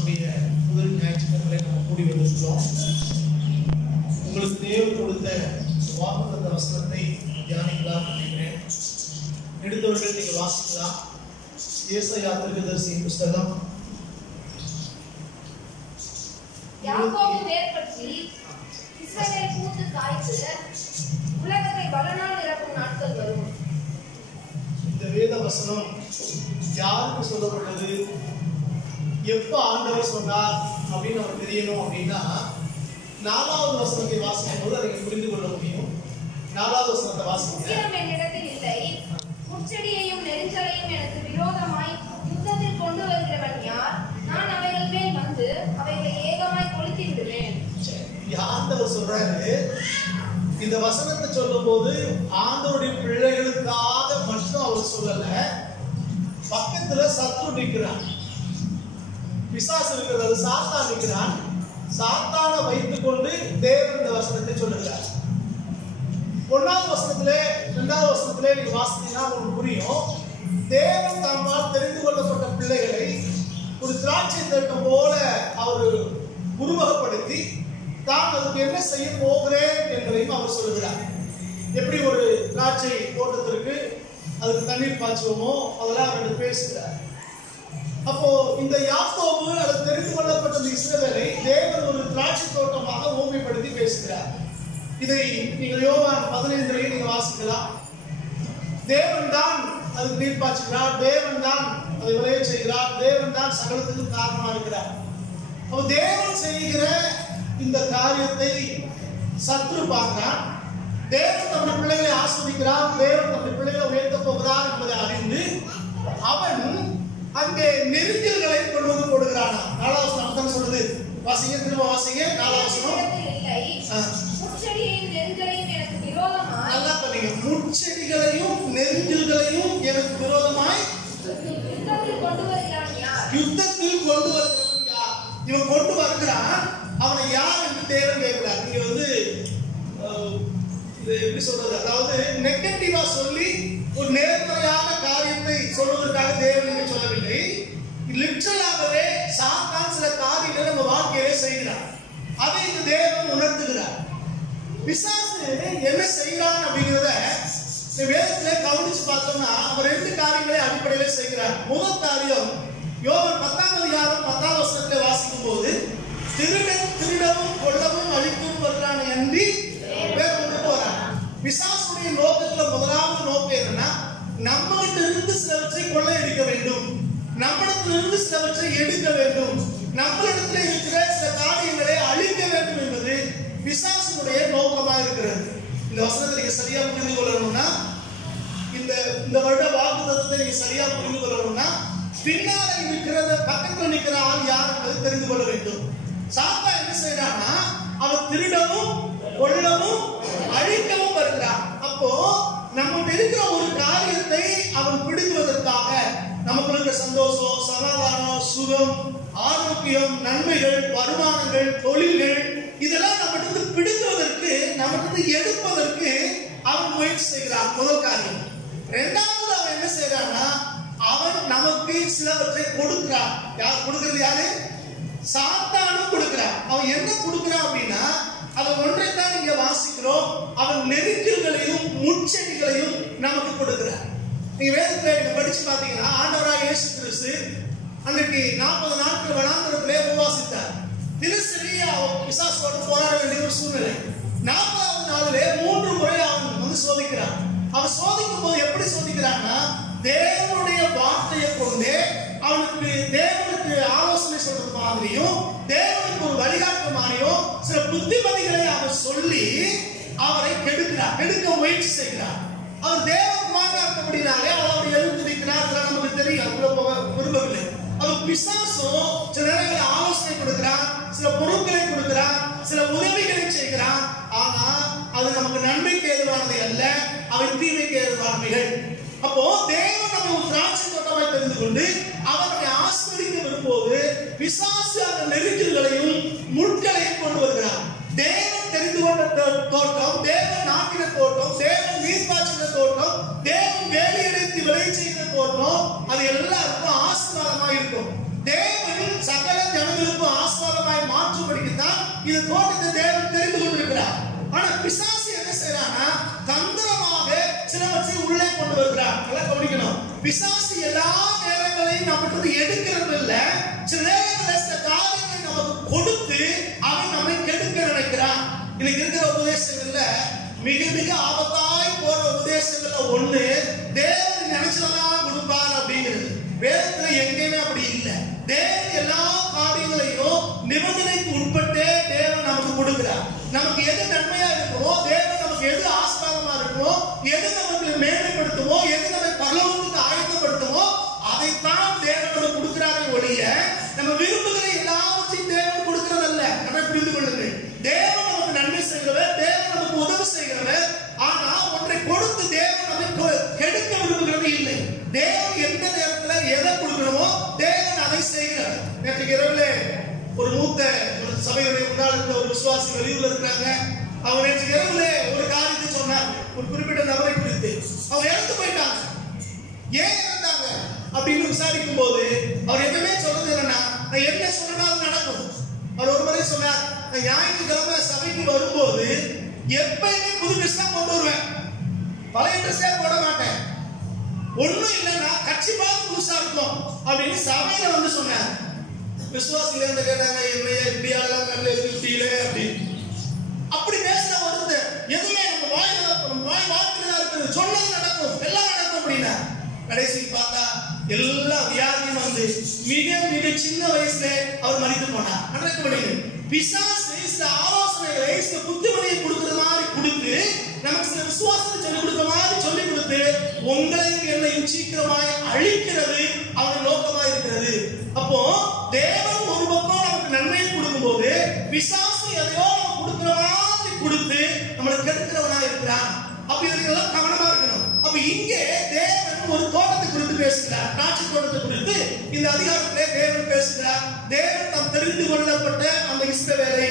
வருஷத்துடைய முதல் ஞாயிற்றுக்கிழமை நம்ம கூடி வந்திருக்கிறோம். உங்களுக்கு தேவன் கொடுத்த வாக்குத்தத்த வசனத்தை தியானிக்கலாம் நினைக்கிறேன். எடுத்தவர்கள் நீங்கள் வாசிக்கலாம். ஏசாயா தீர்க்கதரிசியின் புஸ்தகம் யாக்கோபு வேர்பற்றி இஸ்ரவேல் பூத்து காய்த்து உலகத்தை பலனால் நிரப்பும் நாட்கள் வரும். இந்த வேத வசனம் யாருக்கு சொல்லப்பட்டது, எப்ப ஆண்டவர் சொன்னார் அப்படின்னு நம்ம தெரியணும். அப்படின்னா 4வது வசனத்தை வாசிக்கும் போது அதை புரிந்து கொள்ள முடியும். 4வது வசனத்தை வாசிக்க என்னிடத்தில் இல்லை, முச்செடியையும் நெரிஞ்சலையும் எனக்கு விரோதமாய் யுத்தத்தில் கொண்டு வருகிறவன் யார்? நான் அவைகள் மேல் வந்து அவைகளை ஏகமாய் கொளுத்தி விடுவேன். ஆண்டவர் சொல்றாரு, இந்த வசனத்தை சொல்லும் போது ஆண்டவருடைய பிள்ளைகளுக்காக மட்டும் அவர் சொல்லல, பக்கத்துல சத்ரு நிற்கிறான், பிசாசு இருக்கிறது, சாத்தான் நிற்கிறான். சாத்தானை வைத்துக் கொண்டு தேவன் இந்த வசனத்தை சொல்லுகிறார். 1வது வசனத்திலே 2வது வசனத்திலே நீங்க வாசித்தீங்கன்னா உங்களுக்கு புரியும். தேவன் தம்மால் தெரிந்து கொள்ளப்பட்ட பிள்ளைகளை ஒரு திராட்சை தோட்டம் போல அவர் உருவகப்படுத்தி தான் அதுக்கு என்ன செய்ய போகிறேன் என்பதையும் அவர் சொல்லுகிறார். எப்படி ஒரு திராட்சை தோட்டத்திற்கு அதுக்கு தண்ணீர் பாய்ச்சுவோமோ அதெல்லாம் அவர் பேசுகிறார். அப்போ இந்த யாக்கோபு அது தெரிந்து கொள்ளப்பட்ட இஸ்ரவேலை தேவன் ஒரு திராட்சை தோட்டமாக ஊமைப்படுத்தி பேசுகிறார். இதை நீங்கள் யோவான் 15 நீங்க வாசிக்கலாம். தேவன் தான் அதுக்கு நீர் பாய்ச்சுகிறார், தேவன் தான் அதை விளைய செய்கிறார், தேவன் தான் சகலத்துக்கும் காரணமாக இருக்கிறார். அப்போ தேவன் செய்கிற இந்த காரியத்தை சத்ரு பார்க்கிறான். தேவன் தம்முடைய பிள்ளைகளை ஆஸ்வதிக்கிறார், தேவன் தம்முடைய பிள்ளைகளை உயர்த்த போகிறார் என்பதை அறிந்து அவன் அங்கே நெருங்கல்களை கொண்டு வந்து போடுகிறான். 4வது வசனம் சொல்லுது, வாசிங்க, திரும்ப வாசிங்க. 4வது வசனம், முச்செடியையும் நெரிஞ்சலையும் எனக்கு விரோதமாய், நல்லா பண்ணீங்க, முச்செடிகளையும் நெருங்கல்களையும் எனக்கு விரோதமாய் யுத்தத்தில் கொண்டு வருகிறான் யார்? யுத்தத்தில் கொண்டு வருகிறவன் யார்? இவன் கொண்டு வருகிறான், அவனை யார் என்று தேவன் கேட்கிறார். நீங்க வந்து இது எப்படி சொல்றது, அதாவது நெகட்டிவா சொல்லி ஒரு நேர்மறையான காரியத்தை சொல்வதற்காக தேவன் என்று சொல்லவில்லை. லிட்டரலாகவே சாத்தான் சில காரியங்களை நம்ம வாழ்க்கையிலே செய்கிறார். அதை இந்த தேவன் உணர்த்துகிறார். பிசாசு என்ன செய்கிறான் அப்படிங்கிறத வேதத்திலே கவனிச்சு பார்த்தோம்னா அவன் 2 காரியங்களை அடிப்படையில செய்கிறார். முதல் காரியம் யோவான் 10ஆம் அதிகாரம் 10வது வசனத்திலே வாசிக்கும் போது, திருடவும் கொல்லவும் அழிக்கவும் வருகிறான் என்று வேற கொண்டு போறான். பிசாசுடைய நோக்கத்துல முதலாவது நோக்கம் என்னன்னா, நம்மகிட்ட இருந்து சிலவற்றை கொள்ளையடிக்க வேண்டும், நம்மிடத்திலிருந்து சிலவற்றை எடுக்க வேண்டும், நம்மளிடத்தில் இருக்கிற சில காரியங்களை அழிக்க வேண்டும் என்பது பிசாசுடைய நோக்கமா இருக்கிறது. இந்த வசனத்தை நீங்க சரியா புரிந்து கொள்ளணும்னா, இந்த வருட வாக்குத்தத்தத்தை நீங்க சரியா புரிந்து கொள்ளணும்னா, பின்னால இருக்கிறத பக்கத்தில் நிற்கிற ஆள் யார் என்பதை தெரிந்து கொள்ள வேண்டும். சாத்தா என்ன செய்யறான்னா, அவன் திருடவும் கொல்லவும் அழிக்கவும் வருகிறான். அப்போ நம்ம இருக்கிற ஒரு காரியத்தை அவன் பிடிக்குவதற்காக நமக்கு இருக்கிற சந்தோஷம், சமாதானம், சுகம், ஆரோக்கியம், நன்மைகள், வருமானங்கள், தொழில்கள் இதெல்லாம் நம்மகிட்ட பிடிக்குவதற்கு, நம்மகிட்ட எடுப்பதற்கு அவன் முயற்சி செய்கிறான். முதல் காரியம். 2வது அவன் என்ன செய்யறான்னா, அவன் நமக்கு சிலவற்றை கொடுக்கிறான். யார் கொடுக்கிறது? யாரு? சாத்தானும் கொடுக்கிறான். அவன் என்ன கொடுக்கிறான் அப்படின்னா, அவன் ஒன்றைத்தான் இங்க வாசிக்கிறோம், அவன் நெருக்கல்களையும் முச்செடிகளையும் நமக்கு கொடுக்கிறான். நீங்க வேதத்துல நீங்க படிச்சு பாத்தீங்கன்னா, ஆண்டவராக இயேசு கிறிஸ்து அன்றைக்கு 40 நாட்கள் வனாந்தரத்திலே உபவாசித்தார். தினசரி பிசாசோடு போராட வேண்டிய ஒரு சூழ்நிலை. 40வது நாளிலே 3 முறை அவன் வந்து சோதிக்கிறான். அவன் சோதிக்கும் போது எப்படி சோதிக்கிறான்னா, தேவனுடைய வார்த்தையை கொண்டே அவனுக்கு தேவனுக்கு ஆலோசனை சொல்றது மாதிரியும், தேவனுக்கு ஒரு வழிகாட்டு மாதிரியும் சில புத்திமதிகளை அவர் சொல்லி அவரை கெடுக்க முயற்சி செய்கிறார். அவர் தேவகுமாரா இருந்தபடினாலே அவரை எதிர்த்து நிற்கிறார். நமக்கு தெரியும், அவ்வளவு விரும்பவில்லை. அவர் பிசாசும் சில நேரங்களில் ஆலோசனை கொடுக்கிறான், சில பொருட்களை கொடுக்கிறான், சில உதவிகளை செய்கிறான். ஆனா அது நமக்கு நன்மைக்கு ஏதுவானது அல்ல, அவை தீமைக்கு ஏதுவானவைகள். அப்போ தேவன் நம்ம ஒரு திராட்சை தோட்டமாய் தெரிந்து கொண்டு அவரை ஆஸ்வதிக்க விரும்போது பிசாசு அந்த நெருக்கல்களையும் முட்களையும் கொண்டு வருகிறார். தேவன் தெரிந்து கொண்ட தோட்டம், தேவன் நாட்டின தோட்டம், தேவன் நீர் பாய்ச்சின தோட்டம், தேவன் வேலையடைத்து விளை செய்கிற தோட்டம், அது எல்லாருக்கும் ஆசீர்வாதமாக இருக்கும். தேவன் சகல ஜனங்கள் இந்த தோட்டத்தை தேவன் தெரிந்து கொண்டிருக்கிறார். ஆனா பிசாசு என்ன செய்யறானா, தந்திரமாக சிலவற்றை உள்ளே கொண்டு வருகிறார். நல்லா கவனிக்கணும். பிசாசு எல்லா நேரங்களையும் நமக்கு எடுக்கிறது இல்ல. சில நேரங்களில் சில காரியங்களை நமக்கு கொடுத்து அவன் நம்மை கெடுக்க நினைக்கிறான். இன்னைக்கு இருக்கிற உபதேசங்கள்ல மிக மிக ஆபத்தாய் போற உபதேசங்கள்ல ஒண்ணு, தேவன் நினைச்சதெல்லாம் கொடுப்பார் அப்படிங்கிறது. வேதத்துல எங்கேயுமே அப்படி இல்லை. தேவன் எல்லா காரியங்களையும் நிபந்தனைக்கு உட்பட்டே தேவன் நமக்கு கொடுக்கிறார். நமக்கு எது நன்மையா இருக்குமோ, தேவன் நமக்கு எது ஆசீர்வாதமா இருக்குமோ, எது நமக்கு மேன்மைப்படுத்துமோ, எது நம்மை பரலோகத்துக்கு ஆயத்தப்படுத்துமோ அதைத்தான் தேவன் நமக்கு கொடுக்கிறாரே ஒழிய நம்ம விரும்புகிற எல்லாவற்றையும் தேவன் கொடுக்கிறதல்ல. நம்ம புரிந்து கொள்ளுங்கள். தேவன் நமக்கு நன்மை செய்கிறவர், தேவன் நமக்கு உதவி செய்கிறவர். ஆனா ஒன்றை கொடுத்து தேவன் நமக்கு கெடுக்க விரும்புகிறது இல்லை. தேவன் எந்த நேரத்துல எதை கொடுக்கணுமோ தேவன் அதை செய்கிறார். நேற்று இரவுல ஒரு மூத்த சபையுடைய முன்னாள் ஒரு விசுவாசி வெளியூர்ல இருக்கிறாங்க. அவங்க நேற்று இரவுல ஒரு காரியத்தை சொன்னார். ஒரு குறிப்பிட்ட நபரை குறித்து அவங்க இறந்து போயிட்டாங்க. ஏன் இறந்தாங்க அப்படின்னு விசாரிக்கும் போது அவர் எதுவுமே சொல்றது என்னன்னா, நான் என்ன சொன்னா அது நடக்கும். அவர் ஒரு முறை சொன்னார், நான் ஞாயிற்றுக்கிழமை சபைக்கு வரும்போது எப்பயுமே புது ட்ரெஸ் தான் கொண்டு வருவேன், பழைய ட்ரெஸ்ஸே போட மாட்டேன். ஒண்ணும் இல்லைன்னா கட்சி பார்த்து புதுசா இருக்கும் அப்படின்னு சபையில வந்து சொன்னார். விசுவாசில இருந்து கேட்டாங்க, என்னையா இப்படியாலாம் நல்ல எழுதிட்டீங்களே அப்படின்னு. அப்படி பேசுற ஒருத்தர் எதுவுமே நம்ம வாய் வார்த்தையில இருக்குது, சொன்னது நடக்கும், எல்லாம் நடக்கும் அப்படின்னா கடைசி பார்த்தா எல்லா வியாதியும் வந்து மிக மிக சின்ன வயசுல அவர் மறித்து போனார். அன்றைக்கு பிசாசு சில ஆலோசனைகளை, சில புத்திமதியை கொடுக்கிற மாதிரி கொடுத்து, நமக்கு சில விசுவாசத்தை சொல்லிக் கொடுக்கிற மாதிரி சொல்லிக் கொடுத்து உங்களையும் என்னையும் சீக்கிரமாய் அழிக்கிறது அவன் நோக்கமா இருக்கிறது. அப்போ தேவன் ஒரு பக்கம் நமக்கு நன்மையை கொடுக்கும் போது பிசாசு எதையோ நம்ம கொடுக்கிற மாதிரி கொடுத்து நம்மளை கெடுக்கிறவனா இருக்கிறான். அப்ப இதெல்லாம் கவனமா இருக்கணும். அப்ப இங்கே தேவன் ஒரு தோட்டத்தை குறித்து பேசுகிறார், திராட்சை தோட்டத்தை குறித்து இந்த அதிகாரத்திலே தேவன் பேசுகிறார். தேவன் தாம் தெரிந்து கொள்ளப்பட்ட அந்த இஸ்ரவேலை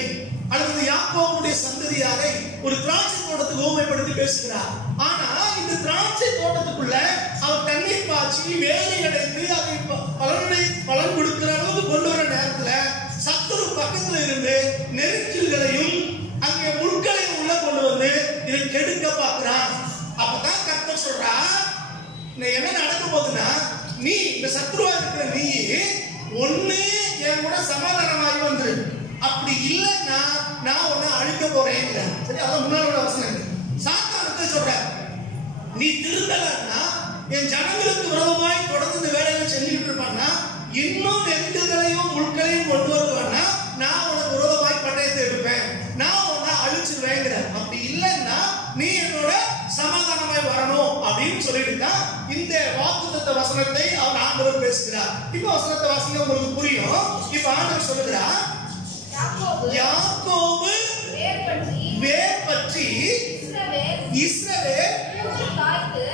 அல்லது யாக்கோபுடைய சந்ததியாரை ஒரு திராட்சை தோட்டத்துக்கு ஊமைப்படுத்தி பேசுகிறார். ஆனா இந்த திராட்சை தோட்டத்துக்குள்ள அவர் தண்ணீர் பாய்ச்சி வேலை அடைத்து அதை பலன் கொடுக்கிற அளவுக்கு கொண்டு வர நேரத்துல சத்துரு பக்கத்துல இருந்து நெருக்கில்களையும் அங்கே முட்களையும் உள்ள கொண்டு வந்து இதை கெடுக்க பார்க்கிறான். அப்பதான் கர்த்தர் சொல்றா, என்ன நடக்க போகுதுன்னா, நீ இந்த சத்துருவா இருக்கிற நீ ஒண்ணு என் கூட சமாதானமாகி வந்துரு, அப்படி இல்லைன்னா நான் உன்னை அழிக்க போறேன். சரி, அதான் முன்னாடி வசனம். சாத்தானுக்கு சொல்ற, நீ திருந்தலன்னா என் ஜனங்களுக்கு விரோதமாய் தொடர்ந்து இந்த வேலையை செஞ்சுட்டு இருப்பான்னா, இன்னும் நெருக்கங்களையும் முட்களையும் கொண்டு வருவான்னா நான் உனக்கு விரோதமாய் பட்டயத்தை எடுப்பேன், நான் உன்னை அழிச்சிருவேங்கிற. அப்படி இல்லைன்னா நீ என்னோட சமாதானமாய் வரணும் அப்படின்னு சொல்லிட்டு தான் இந்த வாக்குத்தத்த வசனத்தை அவர் ஆண்டவர் பேசுகிறார். இப்ப வசனத்தை வாசிங்க, உங்களுக்கு புரியும். இப்ப ஆண்டவர் சொல்லுகிறார், யாக்கோபு வேர் பற்றி இஸ்ரவேல்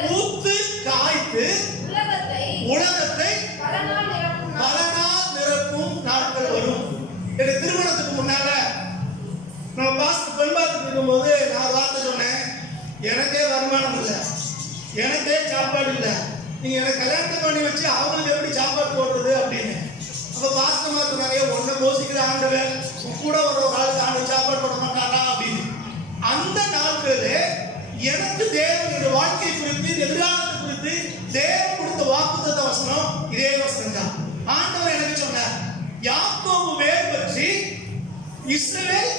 பூத்து காய்த்து உலகத்தை பல நாள் நிரப்பும் நாட்கள் வரும். திருமணத்துக்கு முன்னால நம்ம பாஸ்ட் பெண் பார்த்துட்டு இருக்கும்போது நான் வார்த்தை சொன்னேன், எனக்கே வருமானம் இல்லை, எனக்கே சாப்பாடு இல்லை, நீங்க எனக்கு கல்யாணத்தை பண்ணி வச்சு அவங்களுக்கு எப்படி சாப்பாடு போடுறது அப்படின்னு. அப்ப பாஸ்டமா சொன்னாங்க, ஒன்ன போசிக்கிற ஆண்டவர் கூட ஒரு ஆளுக்கு ஆண்டு சாப்பாடு போட மாட்டாரா அப்படின்னு. அந்த நாட்களில் எனக்கு தேவன் இந்த வாழ்க்கை குறித்து, எதிர்காலத்தை குறித்து தேவன் கொடுத்த வாக்குத்தத்த வசனம் இதே வசனம் தான். ஆண்டவர் எனக்கு சொன்னார், யாக்கோபு வேர் பற்றி இஸ்ரவேல்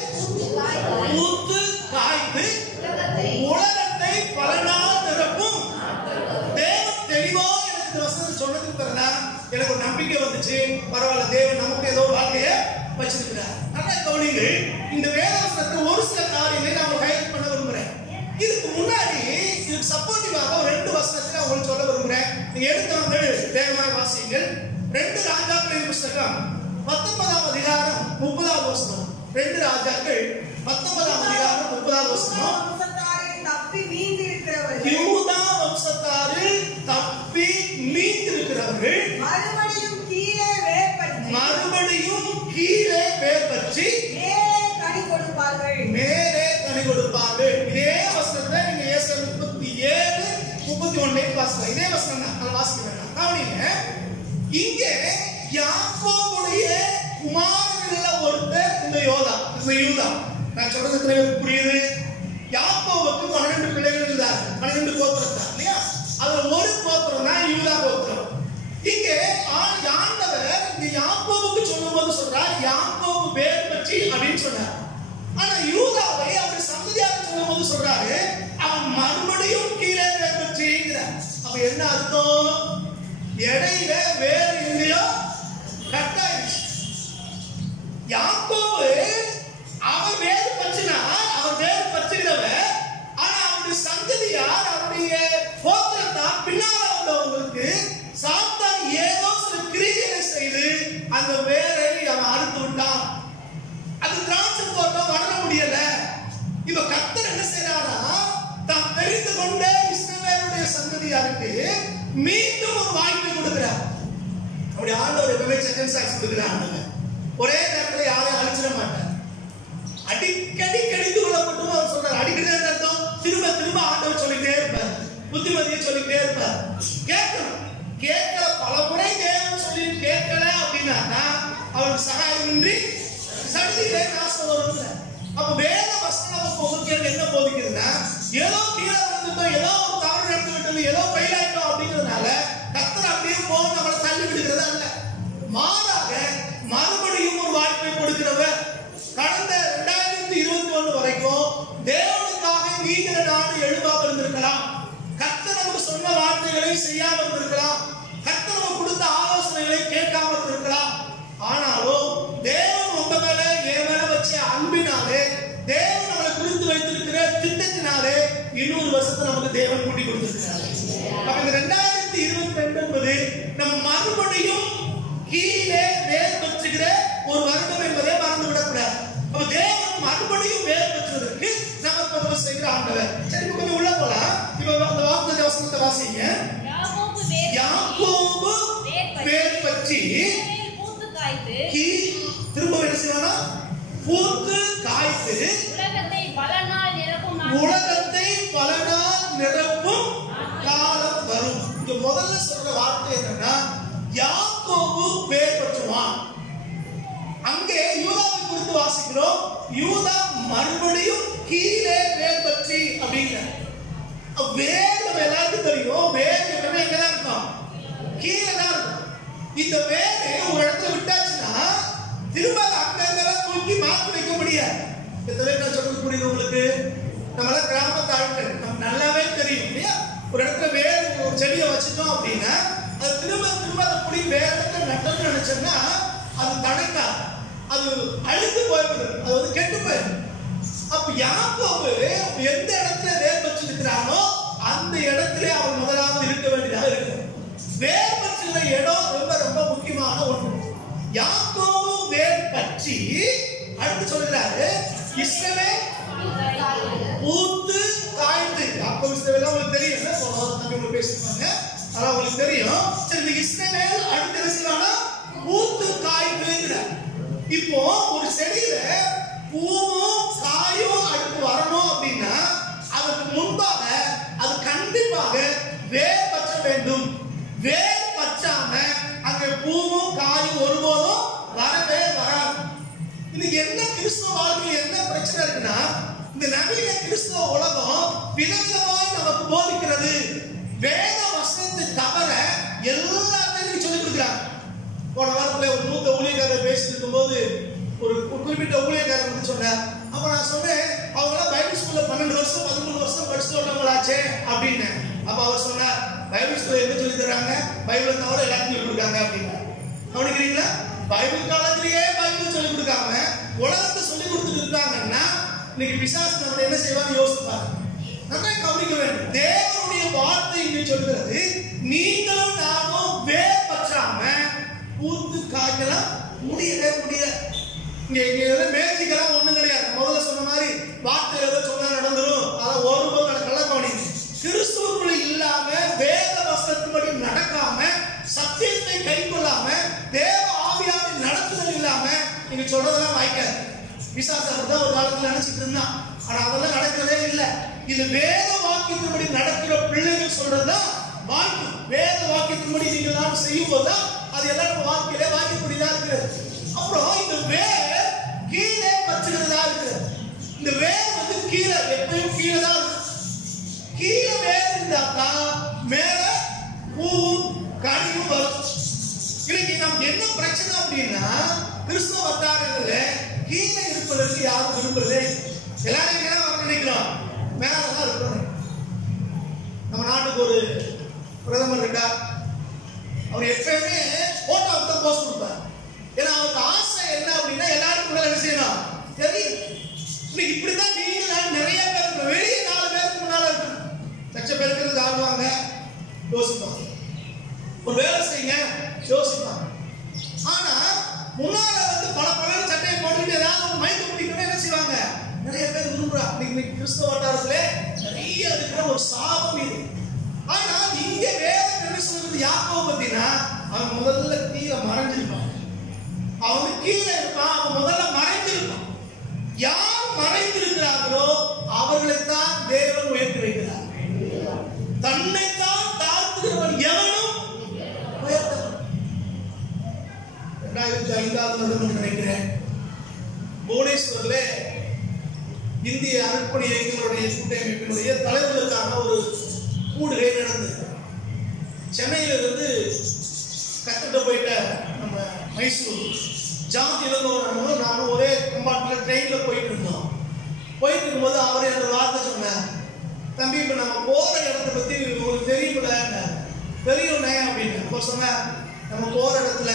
பூத்து காய்த்து உலகத்தை பல நாள் நிரப்பும். தேவன் தெளிவா எனக்கு இந்த வசனம் சொன்னதுக்கு பிறகுதான் எனக்கு ஒரு நம்பிக்கை வந்துச்சு. பரவாயில்ல, தேவன் நமக்கு ஏதோ வாழ்க்கைய வச்சிருக்கிறார். நல்லா கவனிங்க, இந்த வேதவசனத்தில் ஒரு சில காரியங்களை நான் ஹைலைட் பண்ண விரும்புறேன். இதுக்கு முன்னாடி இதுக்கு சப்போர்ட்டிவாக ஒரு 2 வசனத்தை உங்களுக்கு சொல்ல விரும்புறேன். நீங்க எடுத்தவங்க வேகமாக வாசியுங்கள். 2 ராஜாக்களின் புஸ்தகம் 19ஆம் அதிகாரம் 30வது வசனம். 2 ராஜாக்கள் 19ஆம் அதிகாரம் 30வது வசனம். யூதா வம்சத்தாரில் தப்பி மீந்திருக்கிறவர்கள் மறுபடியும் கீழே வேர் பற்றி மேலே கனி கொடுப்பார்கள். இதே வசனத்தை நீங்க ஏசாயா 37:31 வாசிக்கலாம். இதே வசனம் தான், அதை வாசிக்க வேண்டாம். கவனிங்க, இங்கே யாக்கோபுடைய குமாரனில் ஒருத்தர் இந்த யூதா. நான் சொல்றது புரியுது? யாக்கோபுக்கு 12 பிள்ளைகள் இருந்தார்கள், 12 கோத்திரத்தார் இல்லையா? அதுல ஒரு கோத்திரம் தான் யூதா கோத்திரம். இங்கே ஆண்டவர் இந்த யாக்கோபுக்கு சொல்லும்போது சொல்றார், யாக்கோபு பேர் பற்றி அப்படின்னு சொன்னார். ஆனா யூதாவை அவர் சந்ததியாக சொல்லும்போது சொல்றாரு, அவன் மறுபடியும் கீழே பேர் பற்றிங்கிறார். அப்ப என்ன அர்த்தம்? இடையில வேறு இல்லையோ கட்டாயிடுச்சு. யாக்கோபு அவர் வேறு பற்றினார், அவர் வேறு பற்றுகிறவர். ஆனா அவருடைய சந்ததியார், அவருடைய கோத்திரத்தார் பின்னால வந்தவங்களுக்கு சாத்தான் ஏதோ சில கிரியைகளை செய்து அந்த வேரை அவன் அறுத்து விட்டான். அது திராட்சை தோட்டம் வளர முடியல. இப்ப கர்த்தர் என்ன செய்யறாரா, தான் தெரிந்து கொண்ட இஸ்ரவேலுடைய சந்ததியாருக்கு மீண்டும் ஒரு வாய்ப்பு கொடுக்கிறார். அவருடைய ஆண்டவர் எப்பவுமே செகண்ட் சான்ஸ் கொடுக்கிறார். ஒரே நேரத்தில் யாரையும் அழிச்சிட மாட்டார். அடிக்கடி கடிந்து கொள்ளப்பட்டும் அவர் சொல்றார். அடிக்கடி அர்த்தம் திரும்ப திரும்ப ஆண்டவர் சொல்லிட்டே இருப்பார், புத்திமதியை சொல்லிட்டே இருப்பார். கேட்கணும், கேட்கல பல முறை தேவன் சொல்லி கேட்கல அப்படின்னா அவருக்கு சகாயமின்றி சடிதியிலே நாசம் வரும். அப்ப வேத வசனம் உங்களுக்கு என்ன போதிக்குதுன்னா, ஏதோ கீழே வந்துட்டோம், ஏதோ ஒரு தவறு நடந்து விட்டது, ஏதோ பயிலாயிட்டோம் அப்படிங்கிறதுனால கர்த்தர் அப்படியே போக நம்மளை தள்ளி விடுகிறது அல்ல. மாறாக மறுபடியும் ஒரு வாய்ப்பை கொடுக்கிறவர். கடந்த 2021 வரைக்கும் தேவனுக்காக நீண்ட நாடு எழுப்பாமல் இருந்திருக்கலாம். கர்த்தர் நமக்கு சொன்ன வார்த்தைகளை செய்யாமல் இருந்திருக்கலாம். கர்த்தர் நமக்கு கொடுத்த ஆலோசனைகளை கேட்காமல் இருந்திருக்கலாம். ஆனாலும் தேவன் உங்க மேல என் மேல வச்ச அன்பினாலே, தேவன் நம்மளை குறித்து வைத்திருக்கிற திட்டத்தினாலே இன்னொரு வருஷத்தை நமக்கு தேவன் கூட்டி கொடுத்திருக்கிறார். அப்ப இந்த 2022 என்பது நம்ம மறுபடியும் கீழே வேர் பற்றுகிற ஒரு வருடம் என்பதை மறந்து விடக்கூடாது. அப்ப தேவன் மறுபடியும் வேர் பற்றுவதற்கு நமக்கு செய்கிற ஆண்டவர். சரி, கொஞ்சம் உள்ள போலாம். இப்ப அந்த வாக்குத்த வசனத்தை வாசிங்க. யாக்கோபு வேர் பற்றி திரும்ப என்ன செய்வானா, பூத்து காய்த்து உலகத்தை பல நாள் நிரப்பும் காலம் வரும். இங்க முதல்ல சொல்ற வார்த்தை என்னன்னா, யாக்கோபு வேர் பற்றுவான். அங்கே யூதாவை குறித்து வாசிக்கிறோம். யூதா மறுபடியும் கீழே வேர் பற்றி அப்படிங்கிற வேர் நம்ம எல்லாருக்கும் தெரியும். வேர் எப்பவுமே எங்கதான் இருக்கும், கீழே தான் இருக்கும். இந்த வேரை ஒரு இடத்துல விட்டாச்சுன்னா திரும்ப அங்கெல்லாம் தூக்கி மாற்றி வைக்க முடியாது. நான் சொல்றது புரியுது உங்களுக்கு? நம்மள கிராமத்து ஆட்கள் நமக்கு நல்லாவே தெரியும் இல்லையா? ஒரு இடத்துல வேறு ஒரு செடியை வச்சுட்டோம் அப்படின்னா அது திரும்ப திரும்ப அதை புடி வேற இடத்துல நட்டணும்னு நினைச்சோம்னா அது தடைக்காது, அது அழுத்து போய்விடும், அது வந்து கெட்டு போயிடும். அப்ப யாக்கோபு எந்த இடத்துல வேர் பற்றி இருக்கிறானோ அந்த இடத்துல அவர் முதலாவது இருக்க வேண்டியதாக இருக்கு. வேர் பற்றின இடம் ரொம்ப ரொம்ப முக்கியமான ஒன்று. யாக்கோபு வேர் பற்றி அடுத்து சொல்கிறாரு, இஸ்ரவேல் பூத்து காய்ந்து. யாக்கோபு இஸ்ரவேல் உங்களுக்கு தெரியும், தம்பி பேசிருப்பாங்க, அதான் உங்களுக்கு தெரியும். சரி, இஸ்ரவேல் அடுத்து என்ன செய்வானா, பூத்து காய்ந்து. இப்போ ஒரு செடியில பூவும் காயும் அடுத்து வரணும் அப்படின்னா அதுக்கு முன்பாக அது கண்டிப்பாக வேர் பற்ற வேண்டும். வேர் பற்றாம அங்க பூவும் காயும் ஒருபோதும் வரவே வராது. இன்னைக்கு என்ன கிறிஸ்தவ வாழ்க்கையில் என்ன பிரச்சனை இருக்குன்னா, இந்த நவீன கிறிஸ்தவ உலகம் விதவிதமாய் நமக்கு போதிக்கிறது. வேத வசனத்தை தவிர எல்லாத்தையும் சொல்லிக் கொடுக்கிறாங்க. போன வாரத்தில் ஒரு மூத்த ஊழியக்காரர் பேசிட்டு இருக்கும்போது ஒரு குறிப்பிட்ட ஊழியக்காரர் வந்து சொன்னார். அப்ப நான் சொன்னேன், அவங்களாம் பைபிள் ஸ்கூல்ல 12 வருஷம் 13 வருஷம் படிச்சுட்டு வந்தவங்களாச்சே அப்படின்னு. அப்ப அவர் சொன்னார், பைபிள் ஸ்கூல்ல என்ன சொல்லி தராங்க, பைபிள் தவிர எல்லாத்தையும் சொல்லி கொடுக்காங்க அப்படின்னு. கவனிக்கிறீங்களா? பைபிள் காலத்திலேயே பைபிள் சொல்லி கொடுக்காம உலகத்தை சொல்லி கொடுத்துட்டு இருக்காங்கன்னா இன்னைக்கு பிசாசு நம்ம என்ன செய்வான்னு யோசிப்பாங்க. நல்லா கவனிக்க வேண்டும். தேவனுடைய வார்த்தை இங்கு சொல்கிறது, நீங்களும் நானும் வேர் பற்றாம பூத்து காய்க்கலாம் முடியவே முடியல. இங்க மேஜிக்கெல்லாம் ஒண்ணும் கிடையாது. முதல்ல சொன்ன மாதிரி வார்த்தை ஏதோ சொன்னா நடந்துரும், அதான் ஒருபோது நடக்கல. கவனி, கிறிஸ்துவுக்குள்ள இல்லாம வேத வசனத்தின்படி நடக்காம சத்தியத்தை கை கொள்ளாம தேவ ஆவியாவின் நடத்துதல் இல்லாம நீங்க சொல்றதெல்லாம் வாய்க்காது. விசாசம் தான் ஒரு காலத்துல நினைச்சிட்டு இருந்தான், ஆனா அதெல்லாம் நடக்கிறதே இல்லை. இது வேத வாக்கியத்தின்படி நடக்கிற பிள்ளைகள் சொல்றதுதான் வாய்ப்பு. வேத வாக்கியத்தின்படி நீங்கள் செய்யும் போதுதான் அது எல்லாம் நம்ம வாழ்க்கையில வாய்க்கக்கூடியதா இருக்கிறது. அப்புறம் இன்றைக்கு நமக்கு என்ன பிரச்சனை அப்படின்னா, கிறிஸ்துவ வட்டாரங்கள்ல கீழே இருப்பதற்கு யாரும் விரும்புறதே. எல்லாரும் மேல வர நினைக்கிறோம், மேலதான் இருக்கணும். நம்ம நாட்டுக்கு ஒரு பிரதமர் இருக்கார். அவர் எப்பயுமே போட்டோவுக்கு தான் போஸ்ட் கொடுப்பார். ஏன்னா அவருக்கு ஆசை என்ன அப்படின்னா, எல்லாருக்கும் முன்னால என்ன செய்யணும் தெரியும். இன்னைக்கு இப்படிதான் நீங்க நிறைய பேருக்கு வெளியே 4 பேருக்கு முன்னால இருக்கணும். லட்சம் பேருக்கு ஆடுவாங்க, யோசிப்பாங்க. ஒரு வேலை செய்யுங்க, யோசிப்பாங்க. ஆனா முன்னால வந்து பல சட்டையை போட்டுட்டு ஏதாவது ஒரு மைக்கு பிடிக்கணும் என்ன செய்வாங்க, நிறைய பேர் விரும்புறாங்க. இன்னைக்கு கிறிஸ்தவ வட்டாரத்துல நிறைய இருக்கிற ஒரு சாபம் இது. ஆனா இங்க வேதம் என்ன சொல்றது, யாக்கோபு பத்தினா அவன் முதல்ல கீழே மறைஞ்சிருப்பான். அவன் கீழே இருப்பான், அவன் முதல்ல மறைந்திருப்பான். யார் மறைந்திருக்கிறார்களோ அவர்களைத்தான் தேவன் உயர்த்தி வைக்கிறார். தன்னைத்தான் தாழ்த்துகிறவன் எவனும் உயர்த்தப்படும். 2005ஆவது வருடம் நினைக்கிறேன், புவனேஸ்வரிலே இந்திய அர்ப்பணி இயக்கங்களுடைய கூட்டமைப்பினுடைய தலைவர்களுக்கான ஒரு கூடுகை நடந்தது. சென்னையிலிருந்து கத்துட்டு போயிட்ட நம்ம மைசூர் ஜான் இளங்கோவனும் நானும் ஒரே கம்பார்ட்மெண்ட்ல ட்ரெயின்ல போயிட்டு இருந்தோம். போயிட்டு இருக்கும்போது அவரே அந்த வார்த்தை சொன்னார், தம்பி இப்ப நம்ம போற இடத்தை பத்தி உங்களுக்கு தெரியுமில்ல, தெரியும்னே அப்படின்னு. அப்போ சொன்னார், நம்ம போற இடத்துல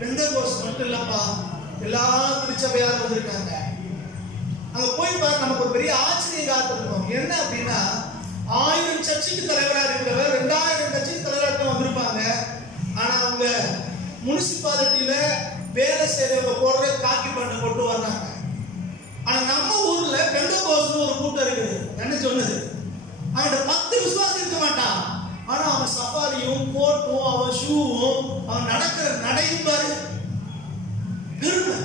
பெந்தகோஸ்து மட்டும் இல்லப்பா, எல்லா திருச்சபையாரும் வந்திருக்காங்க. அங்க போய் பாரு, நமக்கு ஒரு பெரிய ஆச்சரியம் காத்திருக்கோம். என்ன அப்படின்னா, 1000 சர்ச்சுக்கு தலைவரா இருக்கிறவர் 2000 சர்ச்சுக்கு தலைவராக வந்திருப்பாங்க. ஆனா அவங்க முனிசிபாலிட்டியில வேலை செய்யறவங்க போடுற காக்கி பண்ண போட்டு வர்றாங்க. ஆனா நம்ம ஊர்ல பெந்தகோஸ்து ஒரு கூட்டம் இருக்குது. என்ன சொன்னது, அவன் 10 விசுவாசம் இருக்க மாட்டான். ஆனா அவன் சஃபாரியும் கோட்டும் அவன் ஷூவும் அவன் நடக்கிற நடையும் பாரு, பெருமை.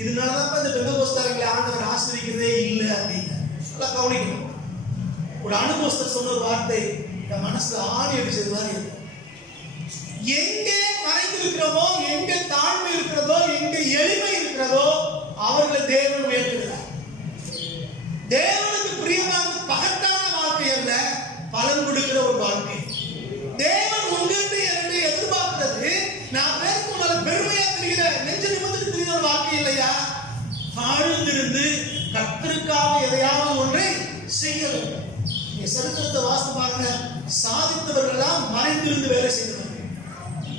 இதனாலதான் இந்த பெந்தகோஸ்தர்களை ஆண்டவர் ஆசிரியக்கிறதே இல்லை அப்படின்னு நல்லா கவனிக்கணும். ஒரு அனுபவஸ்தர் சொன்ன ஒரு வார்த்தை என் மனசுல ஆணி அடிச்சது மாதிரி இருக்கு. எங்கே மறைந்திருக்கிறோமோ, எங்கே தாழ்மை இருக்கிறதோ, எங்கே எளிமை இருக்கிறதோ அவர்களை தேவன் உயர்த்துகிறார். தேவனுக்கு பிரியமான பகட்டான வாழ்க்கை அல்ல, பலன் கொடுக்கிற ஒரு வாழ்க்கை. தேவன் உங்கள்கிட்ட என்னை எதிர்பார்க்கிறது நான் பேருக்கு மேல பெருமையா தெரிகிற, நெஞ்சு நிமிர்ந்து தெரிகிற ஒரு வாழ்க்கை இல்லையா. தாழ்ந்திருந்து கர்த்தருக்காக எதையாவது ஒன்றை செய்ய வேண்டும். சரித்திரத்தை வாசித்து பாருங்க, சாதித்தவர்கள் எல்லாம் மறைந்திருந்து வேலை செய்தவர்கள்.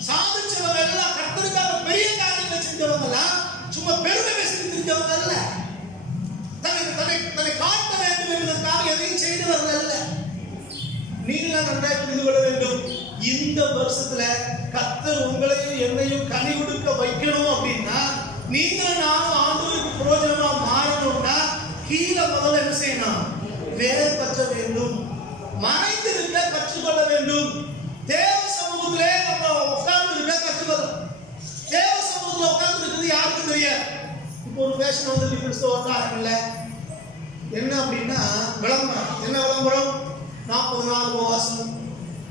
சாதிச்சவங்க எல்லாம் கர்த்தருக்காக பெரிய காரியங்களை செஞ்சவங்க எல்லாம் சும்மா பெருமை பேசிட்டு தெரிஞ்சவங்க அல்ல. தன்னை காட்ட வேண்டும் என்பதற்காக எதையும் செய்தவர்கள் அல்ல. நீங்களும் நன்றாக புரிந்து கொள்ள வேண்டும். இந்த வருஷத்துல கர்த்தர் உங்களையும் என்னையும் கனி கொடுக்க வைக்கணும் அப்படின்னா, நீங்களும் நானும் ஆண்டவருக்கு பிரயோஜனமா மாறணும்னா கீழே முதல்ல என்ன செய்யணும், வேர் பற்ற வேண்டும், மறைந்திருக்க கற்றுக்கொள்ள வேண்டும். தேவ சமூகத்திலே நம்ம உட்கார்ந்து இருக்க கற்றுக்கொள்ளணும். தேவ சமூகத்தில் உட்கார்ந்து இருக்கிறது யாருக்கும் தெரியாது. இப்போ ஒரு பேஷன் வந்து கிறிஸ்தவ வட்டாரங்கள்ல என்ன அப்படின்னா விளம்பரம். என்ன விளம்பரம்? 40 நாள் உபவாசம்,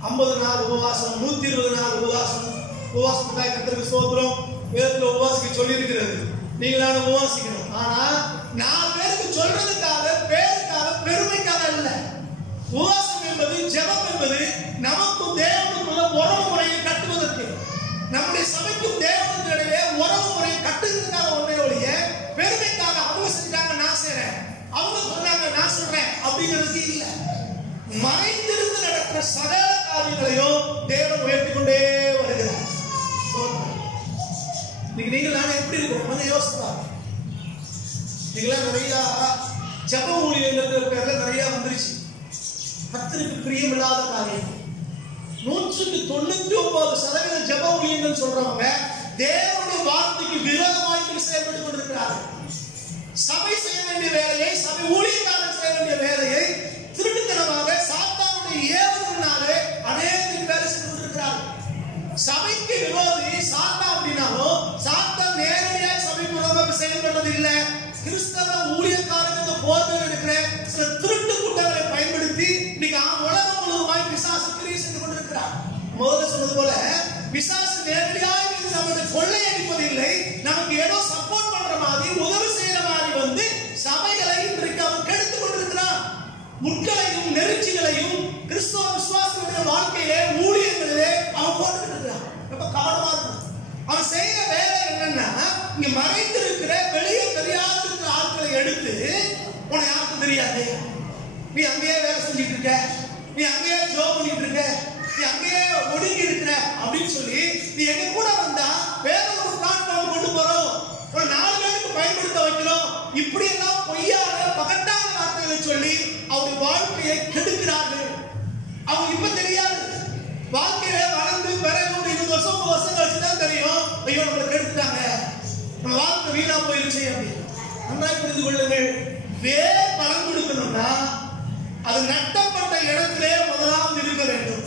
50 நாள் உபவாசம், 120 நாள் உபவாசம். உபவாசத்துக்காக கர்த்தருக்கு ஸ்தோத்திரம். வேதத்துல உபவாசிக்க சொல்லி இருக்கிறது, நீங்களான உபவாசிக்கணும். ஆனா 4 பேருக்கு சொல்றதுக்காக, பேருக்காக, பெருமைக்காக அல்ல. உபவாசம் என்பது, ஜெபம் என்பது நமக்கும் தேவனுக்குள்ள உறவு முறையை கட்டுவதற்கு, நம்முடைய சபைக்கும் தேவனுக்கு இடையே உறவு முறையை கட்டுறதுக்காக ஒன்றே ஒழிய பெருமைக்காக அவங்க செஞ்சாங்க நான் செய்றேன், அவங்க சொன்னாங்க நான் சொல்றேன் அப்படிங்கிறது இல்ல. மறைந்திருந்து நடக்கிற சகல காரியங்களையும் தேவன் உயர்த்தி கொண்டே வருகிறார். நீங்கள் நான் எப்படி இருக்கோம் கொஞ்சம் யோசிப்பா. நீங்களாம் நிறைய ஜப ஊழியர்கள் பேர்ல நிறைய வந்துருச்சு. கர்த்தருக்கு பிரியமில்லாத காரியம். 199% ஜப ஊழியர்கள் சொல்றவங்க தேவனுடைய வார்த்தைக்கு விரோதமாக செயல்பட்டு கொண்டிருக்கிறார்கள். சபை செய்ய வேண்டிய வேலையை, சபை ஊழியக்காரர் செய்ய வேண்டிய வேலையை திருட்டுத்தனமாக சாத்தானுடைய ஏவுதலினாலே அநேகருக்கு வேலை செய்து கொண்டிருக்கிறார்கள். சபைக்கு விரோதி சாத்தான் அப்படின்னாலும் சாத்தான் நேரடியாக சபைக்கு விரோதமாக செயல்படுறது இல்லை. கிறிஸ்தவ ஊழியக்காரர்கள் போர்வையில் இருக்கிற சில திருட்டு கூட்டங்களை பயன்படுத்தி இன்னைக்கு உலகம் முழுவதுமாய் பிசாசு கிரியை செய்து கொண்டிருக்கிறார். முதல்ல சொன்னது போல பிசாசு நேரடியாக நமக்கு கொள்ளையடிப்பதில்லை, நமக்கு ஏதோ சப்போர்ட் பண்ற மாதிரி, உதவி செய்யற மாதிரி வந்து சபைகளை இன்றைக்கு அவன் கெடுத்துக் கொண்டிருக்கிறான். முட்களையும் நெருச்சிகளையும் கிறிஸ்தவ விசுவாசிகளுடைய வாழ்க்கையிலே ஊழியங்களிலே அவன் போட்டுக்கிட்டு இருக்கிறான். ரொம்ப கவனமா இருக்கணும். இங்க மறைந்திருக்கிற வெளியே தெரியாத இருக்கிற ஆட்களை எடுத்து உனக்கு யாருக்கும் தெரியாது, நீ அங்கேயே வேலை செஞ்சுட்டு இருக்க, நீ அங்கேயே ஜோப் பண்ணிட்டு இருக்க, நீ அங்கேயே ஒடுங்கி இருக்கிற அப்படின்னு சொல்லி நீ எங்க கூட வந்தா வேற ஒரு பிளாட்ஃபார்ம் கொண்டு போறோம், ஒரு 4 பேருக்கு பயன்படுத்த வைக்கிறோம், இப்படி எல்லாம் பொய்யான பகட்டான வார்த்தைகளை சொல்லி அவருடைய வாழ்க்கையை கெடுக்கிறார்கள். அவங்க இப்ப தெரியாது, வாழ்க்கையில வளர்ந்து பிறகு 20 வருஷம் 30 வருஷம் கழிச்சுதான் தெரியும், ஐயோ நம்மளை கெடுத்துட்டாங்க, நம்ம வாழ்க்கை வீணா போயிருச்சு அப்படின்னு. நன்றாய் புரிந்து கொள்ளுங்கள், வேர் பலன் கொடுக்கணும்னா அது நட்டப்பட்ட இடத்திலே முதலாவது இருக்க வேண்டும்.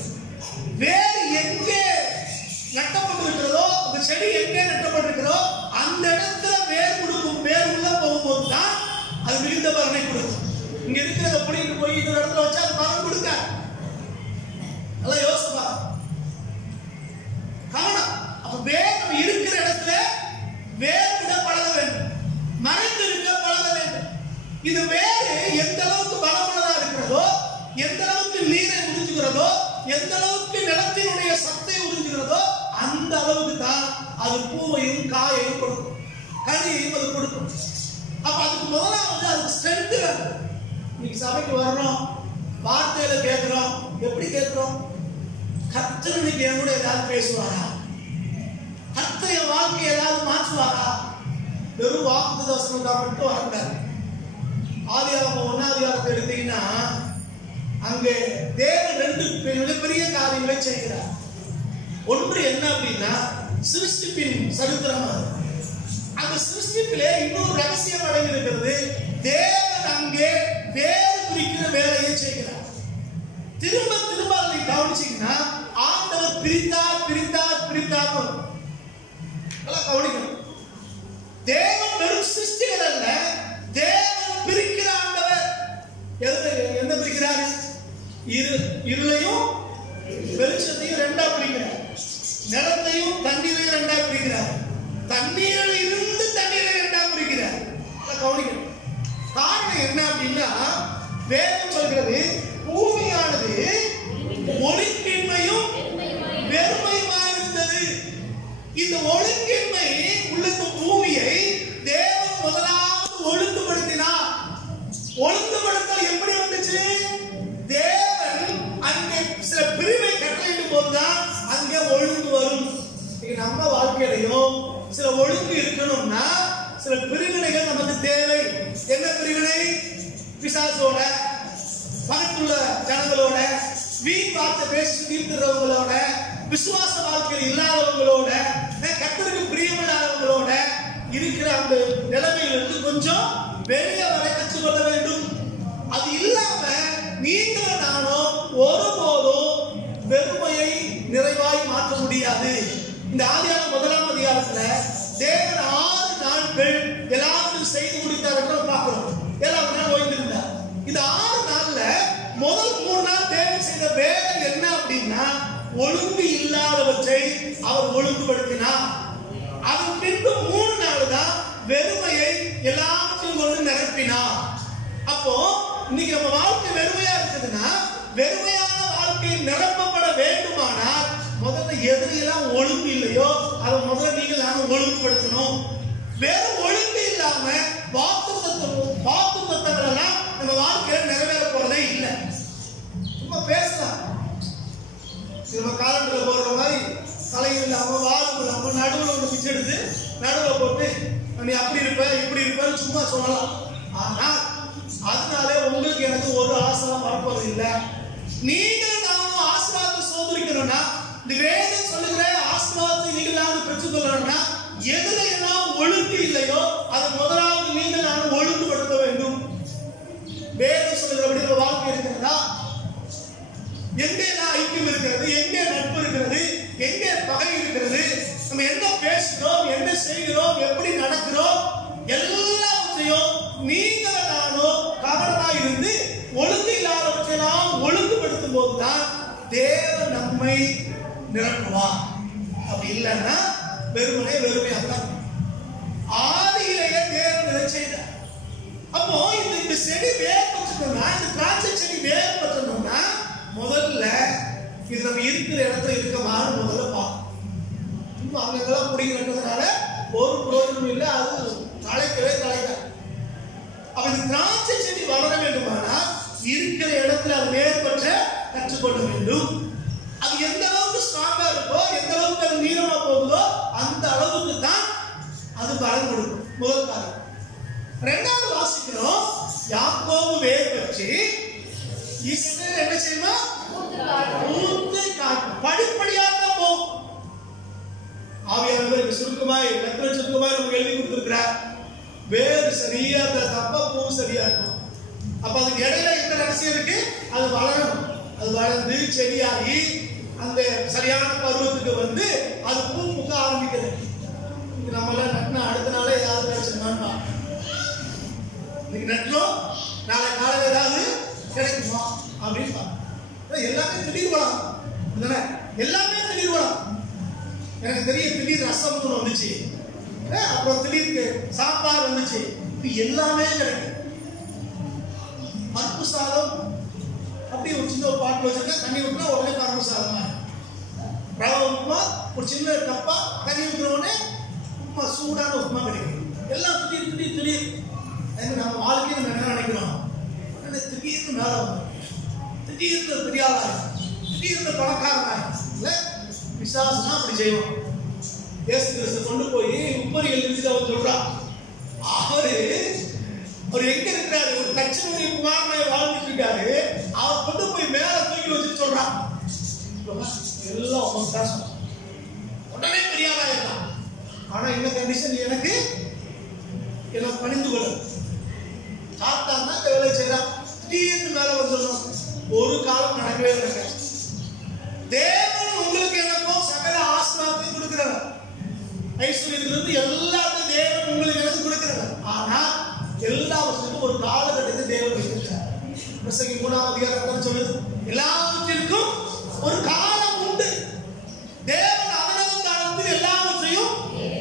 வேறு எங்கே நட்டப்பட்டிருக்கிறதோ, அந்த செடி எங்கே நட்டப்பட்டிருக்கிறதோ அந்த இடத்துல வேர் கொடுக்கும், வேர் உள்ள போகும்போது தான் அது மிகுந்த பலனை கொடுக்கும். இங்க இருக்கிறத பிடிக்கிட்டு போய் இந்த இடத்துல வச்சா அது பலன் கொடுக்காது. அதான் யோசிப்பா கவனம். அப்ப வேர் இருக்கிற இடத்துல வேர் விட பழக வேண்டும், மறைந்து இருக்க பழக வேண்டும். இது வேறு எந்த அளவுக்கு பலமுள்ளதா இருக்கிறதோ, எந்த அளவுக்கு நீரை உறிஞ்சுகிறதோ, எந்த அளவுக்கு நிலத்தினுடைய சத்தை உறிஞ்சுகிறதோ அந்த அளவுக்கு தான் அது பூவையும் காயையும் கொடுக்கும், கனியையும் அது கொடுக்கும். அப்ப அதுக்கு முதலாவது அதுக்கு ஸ்ட்ரென்த் வேணும். இன்னைக்கு சபைக்கு வர்றோம், வார்த்தையில கேட்கிறோம், எப்படி கேட்கிறோம்? கர்த்தர் இன்னைக்கு என் கூட ஏதாவது பேசுவாரா? கர்த்தர் என் வாழ்க்கையை ஏதாவது மாற்றுவாரா? வெறும் வாக்கு தரிசனத்தை மட்டும் வரக்கூடாது. ஆதியாகமம் 1ஆம் அதிகாரத்தை எடுத்தீங்கன்னா அங்கே தேவன் 2 மிகப்பெரிய காரியங்களை செய்கிறார். ஒன்று என்ன அப்படின்னா சிருஷ்டிப்பின் சரித்திரம். அந்த சிருஷ்டிப்பிலே இன்னொரு ரகசியம் அடங்கி இருக்கிறது. தேவன் அங்கே வேறு குறிக்கிற வேலையை செய்கிறார். திரும்ப திரும்ப அதை கவனிச்சீங்கன்னா ஆண்டவர் பிரித்தார் பிரித்தார் பிரித்தார். கவனிக்கணும், தேவன் வெறும் சிருஷ்டிகள் அல்ல, தேவன் பிரிக்கிற ஆண்டவர். என்ன பிரிக்கிறாரு? இருளையும் வெளிச்சத்தையும் 2ஆ பிரிக்கிறார், நிலத்தையும் தண்ணீரையும் 2ஆ பிரிக்கிறார், தண்ணீரில் இருந்து தண்ணீரை 2ஆ பிரிக்கிறார். கவனிக்கணும், காரணம் என்ன அப்படின்னா வேதம் சொல்கிறது பூமியானது ஒழுங்கின்மையும் வெறுமையுமாய் இருந்தது. இந்த ஒழுங்கின்மை உள்ள பூமியை தேவன் முதலாவது ஒழுங்குபடுத்தினார். ஒழுங்குபடுத்தல் எப்படி வந்துச்சு? தேவன் அங்கே சில பிரிவை கட்டளையிடும் போதுதான் அங்கே ஒழுங்கு வரும். நம்ம வாழ்க்கையிலையும் சில ஒழுங்கு இருக்கணும்னா சில பிரிவினைகள் நமக்கு தேவை. என்ன பிரிவினை? பிசாசோட, பக்கத்துள்ள ஜனங்களோட, வீண் வார்த்தை பேசி தீர்த்துறவங்களோட, விசுவாச வாழ்க்கையில் இல்லாதவங்களோட, கர்த்தருக்கு பிரியமில்லாதவங்களோட இருக்கிற அந்த நிலைமையிலிருந்து கொஞ்சம் வெளியே வர கற்றுக்கொள்ள வேண்டும். அது இல்லாம நீங்களும் நானும் ஒருபோதும் வெறுமையை நிறைவாய் மாற்ற முடியாது. இந்த ஆதியாகமம் 1ஆம் அதிகாரத்துல தேவன் 6 நாட்கள் எல்லாத்தையும் செய்து முடித்தார் என்று பார்க்கிறோம். 7ஆவது நாள் ஓய்ந்திருந்தார். இந்த 6 நாள்ல முதல் 3 நாள் தேவன் செய்த வேலை என்ன அப்படின்னா ஒழுங்கு இல்லாதவற்றை அவர் ஒழுங்குபடுத்தினார். அதன் பின்பு 3 நாள் தான் வெறுமையை எல்லாத்தையும் கொண்டு நிரப்பினார். அப்போ இன்னைக்கு நம்ம வாழ்க்கை வெறுமையா இருக்குதுன்னா, வெறுமையான வாழ்க்கை நிரப்பப்பட வேண்டுமானால் முதல்ல எதிரெல்லாம் ஒழுங்கு இல்லையோ அதை முதல்ல நீங்கள் நானும் ஒழுங்குபடுத்தணும். வெறும் ஒழுங்கு இல்லாம வாக்குத்தத்தங்கள் எல்லாம் நம்ம வாழ்க்கையில நிறைவேற போறதே இல்லை. சும்மா பேசலாம், நம்ம காலண்டர்ல போடுற மாதிரி தலையில் இல்லாம வாரம் இல்லாம நடுவில் ஒன்று பிச்சு எடுத்து நடுவில் போட்டு நீ அப்படி இருப்ப இப்படி இருப்பேன்னு சும்மா சொல்லலாம். ஆனா அதனாலே உங்களுக்கு எனக்கு ஒரு ஆசீர்வாதம் வரப்போறது இல்லை. நீங்களும் நானும் ஆசீர்வாதத்தை சோதரிக்கணும்னா, இந்த வேதம் சொல்லுகிற ஆசீர்வாதத்தை நீங்கள் நானும் பெற்றுக்கொள்ளணும்னா எதுல எல்லாம் ஒழுங்கு இல்லையோ அதை முதலாவது நீங்கள் நானும் ஒழுங்குபடுத்த வேண்டும். வேதம் சொல்லுகிறபடி நம்ம வாழ்க்கை இருக்கிறதா? எங்கே ஐக்கியம் இருக்கிறது, எங்கே நட்பு இருக்கிறது, எங்கே பகை இருக்கிறது, நம்ம என்ன பேசுகிறோம், என்ன செய்கிறோம், எப்படி நடக்கிறோம், எல்லாவற்றையும் நீங்கள் நானும் கவனமாக இருந்து ஒழுங்கு இல்லாதவற்றையெல்லாம் ஒழுங்குபடுத்தும் போதுதான் தேவன் நம்மை நிரப்புவார். அப்படி இல்லைன்னா வெறுமையாக ஆதியிலேயே தேவன் இதை செய்தார். அப்போ இந்த செடி வேர் பற்றணும்னா, இந்த திராட்சை செடி வேர் பற்றணும்னா முதல்ல இது நம்ம இருக்கிற இடத்துல இருக்கமான்னு முதல்ல பார்க்கணும். அங்கெல்லாம் பிடிக்கிறதுனால ஒரு பிரோஜனம் ஒன்றும் இல்லை, அது தழைக்கவே தழைக்காது. அப்ப இந்த திராட்சை செடி வளர வேண்டுமானால் இருக்கிற இடத்துல அது வேர் பற்ற கற்றுக்கொள்ள வேண்டும். அது எந்த அளவுக்கு ஸ்ட்ராங்கா இருக்கோ, எந்த அளவுக்கு அது நீளமா போகுதோ அந்த அளவுக்கு தான் அது பலன் கொடுக்கும். முதல் காரணம். இரண்டாவது வாசிக்கிறோம், யாக்கோபு வேர் பற்றி இஸ்ரவேல் என்ன செய்யுமா? பூத்து காக்கும். படிப்படியாக தான் போகும். ஆவியானவர் சுருக்கமாய் நமக்கு எழுதி கொடுத்திருக்கிறார். வேறு சரியா தப்பா பூ சரியா இருக்கும். அப்ப அதுக்கு இடையில இந்த ரகசியம் இருக்கு. அது வளரணும். அது வளர்ந்து செடியாகி அந்த சரியான பருவத்துக்கு வந்து அது பூ பூக்க ஆரம்பிக்கிறது. நம்மள நட்டின அடுத்த நாளே ஏதாவது கிடைச்சிருமான்னு இன்னைக்கு நட்டோம், நாளை காலையில் ஏதாவது கிடைக்குமா அப்படின்னு பாருங்க. எல்லாமே திடீர் வளம், எல்லாமே திடீர் வளம். எனக்கு தெரியும், திடீர் ரசம் வந்துச்சு, அப்புறம் திடீருக்கு சாம்பார் வந்துச்சு, இது எல்லாமே கிடைக்கும். பருப்பு சாதம் அப்படி ஒரு சின்ன ஒரு பாட்டில் வச்சிருக்கேன், தண்ணி ஊற்றினா உடனே பருப்பு சாதம். ரவை உப்புமா ஒரு சின்ன டப்பா, தண்ணி ஊற்றின உடனே உப்புமா, சூடான உப்புமா கிடைக்கும். எல்லாம் திடீர் திடீர் திடீர். நம்ம வாழ்க்கையை நம்ம என்ன நினைக்கிறோம்? திடீர்னு மேலே வந்தோம், திடீர்னு பெரிய ஆளாக, திடீர்னு பணக்காரனாக இல்லை. விசுவாசனா அப்படி செய்வோம். இயேசு கிறிஸ்து கொண்டு போய் உப்பரிகள் இருந்து அவர் சொல்றான். அவர் எங்க இருக்கிறாரு? ஒரு தச்சனுடைய குமாரனை வாழ்ந்துட்டு இருக்காரு. அவர் கொண்டு போய் மேல தூக்கி வச்சுட்டு சொல்றான், எல்லாம் உனக்கு தான். உடனே பெரிய ஆளாயிடலாம். ஆனா என்ன கண்டிஷன்? எனக்கு பணிந்து கொள்ள. சாத்தான் தான் இந்த வேலை செய்யறான். திடீர்னு மேல வந்துடணும். ஒரு காலம் நடக்கவே இல்லை. தேவன் உங்களுக்கு எனக்கும் சகல ஆசீர்வாதத்தையும் கொடுக்கிறவர். ஐஸ்வர்யத்திலிருந்து எல்லாத்தையும் தேவன் உங்களுக்கு எனக்கு கொடுக்கிறவர். ஆனா எல்லாவற்றுக்கும் ஒரு காலகட்டத்தை தேவன் வைத்திருக்கிறார். பிரசங்கி 3ஆம் அதிகாரம் சொல்லுது, எல்லாவற்றிற்கும் ஒரு காலம் உண்டு. தேவன் அவனது காலத்தில் எல்லாவற்றையும்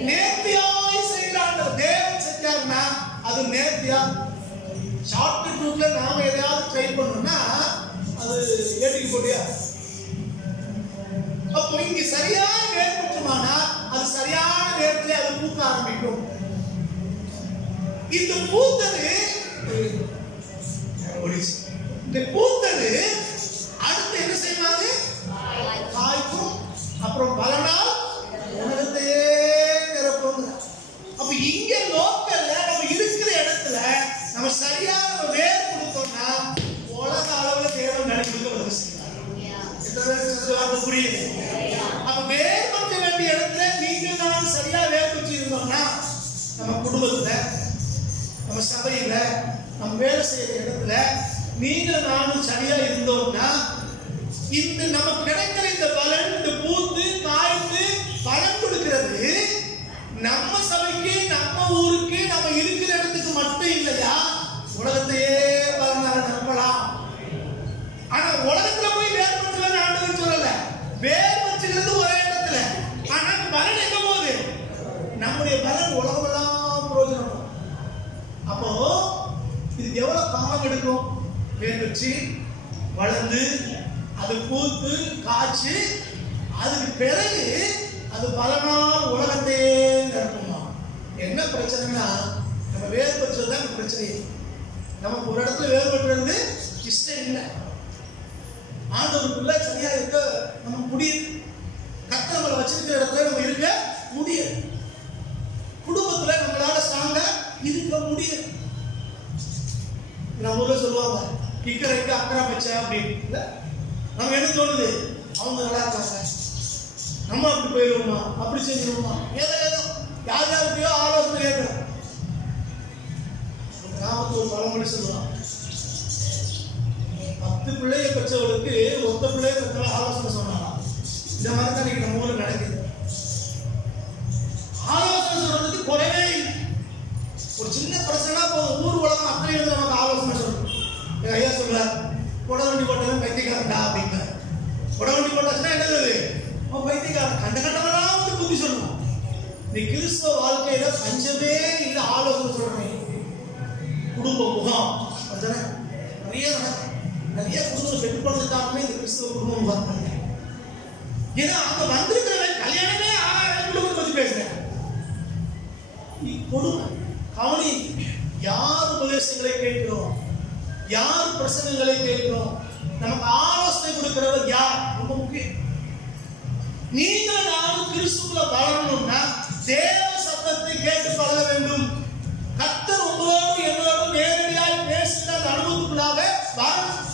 நேர்த்தியாய் செய்கிறார். தேவன் செஞ்சாருன்னா அது நேர்த்தியா. ஷார்ட் ரூட்ல நாம எதையாவது ட்ரை பண்ணோம்னா அது ஏற்றிக்க முடியாது. அப்போ இங்க சரியான வேறுபட்டுமானால் அது சரியான நேரத்தில் அது பூக்க ஆரம்பிக்கும். இந்த பூத்தது அடுத்து என்ன செய்வாங்க? காய்க்கும். அப்புறம் பல நாள் உலகத்தையே நிரப்பும். அப்ப இங்க லோக்கல்ல நம்ம இருக்கிற இடத்துல நம்ம சரியான வேர் கொடுத்தோம்னா உலக அளவுல தேவன் நடைமுறை உதவி செய்வார். புரியுது? அப்ப வேர் பற்ற வேண்டிய இடத்துல நீங்கள் நான் சரியா வேர் பற்றி இருந்தோம்னா நம்ம குடும்பத்துல, நம்ம சபையில, நம்ம வேலை செய்யற இடத்துல நீங்கள் நானும் சரியா இருந்தோம்னா இந்த நமக்கு கிடைக்கிற இந்த பலன், இந்த பூத்து காய்த்து பலன் கொடுக்கிறது நம்ம சபைக்கு, நம்ம ஊருக்கு, நம்ம இருக்கிற இடத்துக்கு மட்டும் இல்லையா, உலகத்தையே பலனால நம்பலாம். ஆனா உலகத்துல போய் வேர் பற்றுவது ஆண்டவர் சொல்லல. வேர் பற்றுகிறது ஒரே இடத்துல. ஆனா பலன் எங்க போகுது? நம்முடைய பலன் உலகமெல்லாம் பிரயோஜனம். அப்போ இது எவ்வளவு காலம் எடுக்கும்? வேர் பற்றி வளர்ந்து அது பூத்து காய்ச்சி அதுக்கு பிறகு அது பல நாள் உலகத்தையே நிரப்புமா. என்ன பிரச்சனைனா நம்ம வேர் பற்றுறதுதான் பிரச்சனை. நமக்கு ஒரு இடத்துல வேர் பற்றுறது இஷ்டம் இல்லை. ஆண்டவருக்குள்ள சரியா இருக்க நம்ம முடியுது. கர்த்தர் வச்சிருக்கிற இடத்துல நம்ம இருக்க முடியாது. குடும்பத்துல நம்மளால ஸ்ட்ராங்கா இருக்க முடியாது. நம்ம ஊர்ல சொல்லுவாங்க, இக்கரைக்கு அக்கறை வச்ச அப்படின்னு. நம்ம என்ன தோணுது? அவங்க நல்லா இருக்காங்க, நம்ம அப்படி போயிடுவோமா, அப்படி செஞ்சிருவோமா, ஏதோ யார் யாருக்கையோ ஆலோசனை கேட்கிறோம். கிராமத்து ஒரு பழமொழி சொல்லுவாங்க, 10 பிள்ளைய பெற்றவர்களுக்கு ஒத்த பிள்ளைய பெற்ற ஆலோசனை சொன்னாங்க. இந்த மாதிரி தான் இன்னைக்கு நம்ம ஊரில் நடக்குது. ஆலோசனை சொல்றதுக்கு குறைவே இல்லை. ஒரு சின்ன பிரச்சனை போதும், ஊர் உலகம் அத்தனை நமக்கு ஆலோசனை சொல்லணும். எங்க ஐயா சொல்றாரு, குடவண்டி போட்டது பைத்தியக்காரன்டா அப்படிங்க. குடவண்டி போட்டாச்சுன்னா என்னது? அவன் பைத்தியக்காரன். கண்ட கண்டவெல்லாம் வந்து புத்தி சொல்லணும். நீ கிறிஸ்தவ வாழ்க்கையில பஞ்சமே இல்லை ஆலோசனை சொல்றேன். குடும்ப முகாம் நிறைய நிறைய குடும்பம் பெற்று பண்ணதுக்காகவே இந்த கிறிஸ்தவ குடும்பம் பார்த்தாங்க. ஏன்னா அங்க வந்திருக்கிறவன் கல்யாணமே குடும்பத்தை பத்தி பேசுறேன். கொடுமை. கவனி, யார் உபதேசங்களை கேட்கிறோம், யார் பிரசங்கங்களை கேட்கிறோம், நமக்கு ஆலோசனை கொடுக்கிறவர் யார், ரொம்ப முக்கியம். நீங்கள் நானும் கிறிஸ்துவுக்குள்ள வளரணும்னா தேவ சத்தத்தை கேட்டு பழக வேண்டும். கர்த்தர் உங்களோடு என்னோடு நேரடியாக பேசுகிற அந்த அனுபவத்துக்குள்ளாக வரணும்.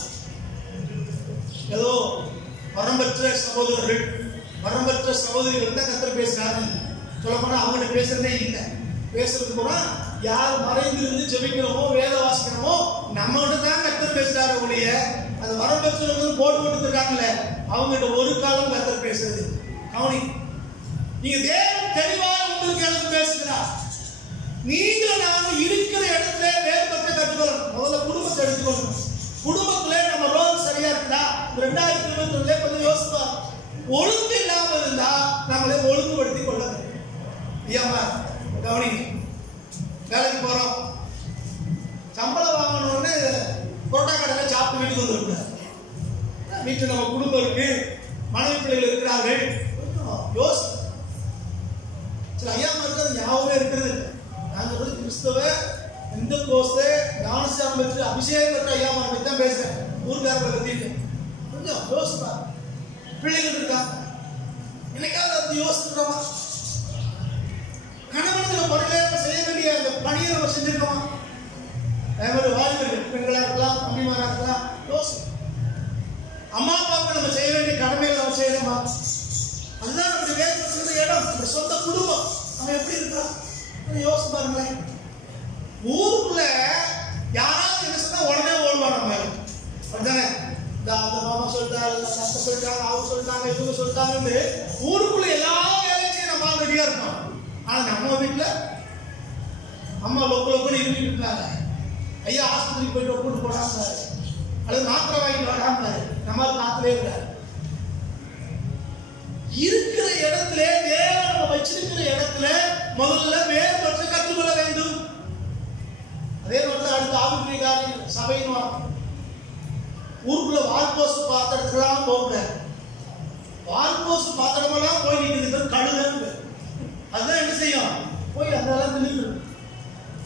ஏதோ வரம்பற்ற சகோதரர்கள், வரம்பற்ற சகோதரிகள் தான் கர்த்தர் பேசுறாரு. சொல்ல போனா அவங்கள்ட்ட பேசுறதே இல்லை. பேசுறது போனா யார் மறைந்திருந்து ஜெபிக்கிறோமோ வேத வாசிக்கிறோமோ நம்மகிட்ட தான் கர்த்தர் பேசுறாரு. ஒழிய அந்த வரம்பற்றவர்கள் போட்டு கொடுத்துருக்காங்கல்ல, அவங்ககிட்ட ஒரு காலம் கர்த்தர் பேசுறது. கவனி, நீங்க தேவன் தெளிவாக உங்களுக்கு எனக்கு பேசுகிறார். நீங்கள் நாம இருக்கிற இடத்துல வேறுபட்ட கற்றுக்கொள்ளணும். முதல்ல குடும்பத்தை எடுத்துக்கொள்ளணும். குடும்பத்துல நம்ம ரோல் சரியா இருக்குதா? 2022 கொஞ்சம் யோசிப்பா. ஒழுங்கு இல்லாம இருந்தா நம்மளே ஒழுங்குபடுத்தி கொள்ள வேண்டும். ஐயாமா கவனி, வேலைக்கு போறோம், சம்பளம் வாங்கணும்னு புரோட்டா கடையில் சாப்பிட்டு வீட்டுக்கு வந்துருக்கூடாது. வீட்டில் நம்ம குடும்பம் இருக்கு, மனைவி பிள்ளைகள் இருக்கிறார்கள், யோசி. சில ஐயாமா இருக்கிறது ஞாபகமே இருக்கிறது இல்லை. நான் சொல்றது கிறிஸ்தவ இந்த கோர்ஸ் ஞானஸ்தானம் பெற்று அபிஷேகம் பெற்ற ஐயாமா பற்றி தான் பேசுறேன். ஊர்காரங்களை பத்திட்டு கொஞ்சம் யோசிப்பா. பிள்ளைகள் இருக்காங்க, என்னைக்காவது அது யோசிக்கிறோமா? கணவனுக்கு முறையில செய்ய வேண்டிய அந்த பணியை நம்ம செஞ்சிருக்கோமா? வாலிபர்கள், பெண்களா இருக்கலாம், அம்மிமாரா இருக்கலாம், யோசி. அம்மா அப்பாவுக்கு நம்ம செய்ய வேண்டிய கடமைகளை நம்ம செய்யணுமா? அதுதான் நம்முடைய வேறு இடம், நம்ம சொந்த குடும்பம். நம்ம எப்படி இருக்கலாம் யோசிச்சு பாருங்களேன். ஊருக்குள்ள யாராவது என்ன சொன்னா உடனே ஓடுவாங்க நம்ம அப்படிதானே. அந்த மாமா சொல்லிட்டாரு, அத்தை சொல்லிட்டாங்க, அவங்க சொல்லிட்டாங்க, இவங்க சொல்லிட்டாங்கன்னு ஊருக்குள்ள எல்லா வேலையும் நம்ம ரெடியா இருப்போம். ஆனா நம்ம வீட்டுல அம்மா லொக்கு இருந்துட்டு இருக்காங்க. ஐயா ஆஸ்பத்திரிக்கு போயிட்டு கூட்டு போனாங்க, அல்லது மாத்திரை வாங்கிட்டு வராம நம்ம காத்துலே இருக்கிறார். இருக்கிற இடத்துல தேவன் வச்சிருக்கிற இடத்துல முதல்ல வேறுபட்டு கற்றுக்கொள்ள வேண்டும். அதே மாதிரி அடுத்த ஆவிக்குரிய காரியம் சபையின் ஊருக்குள்ள வால்போஸ் பாத்திரத்துலாம் போகல. வால்போஸ் பாத்திரமெல்லாம் போய் நிற்கிறது கழுதன்னு. அதுதான் என்ன செய்யும், போய் அந்த நிற்கணும்.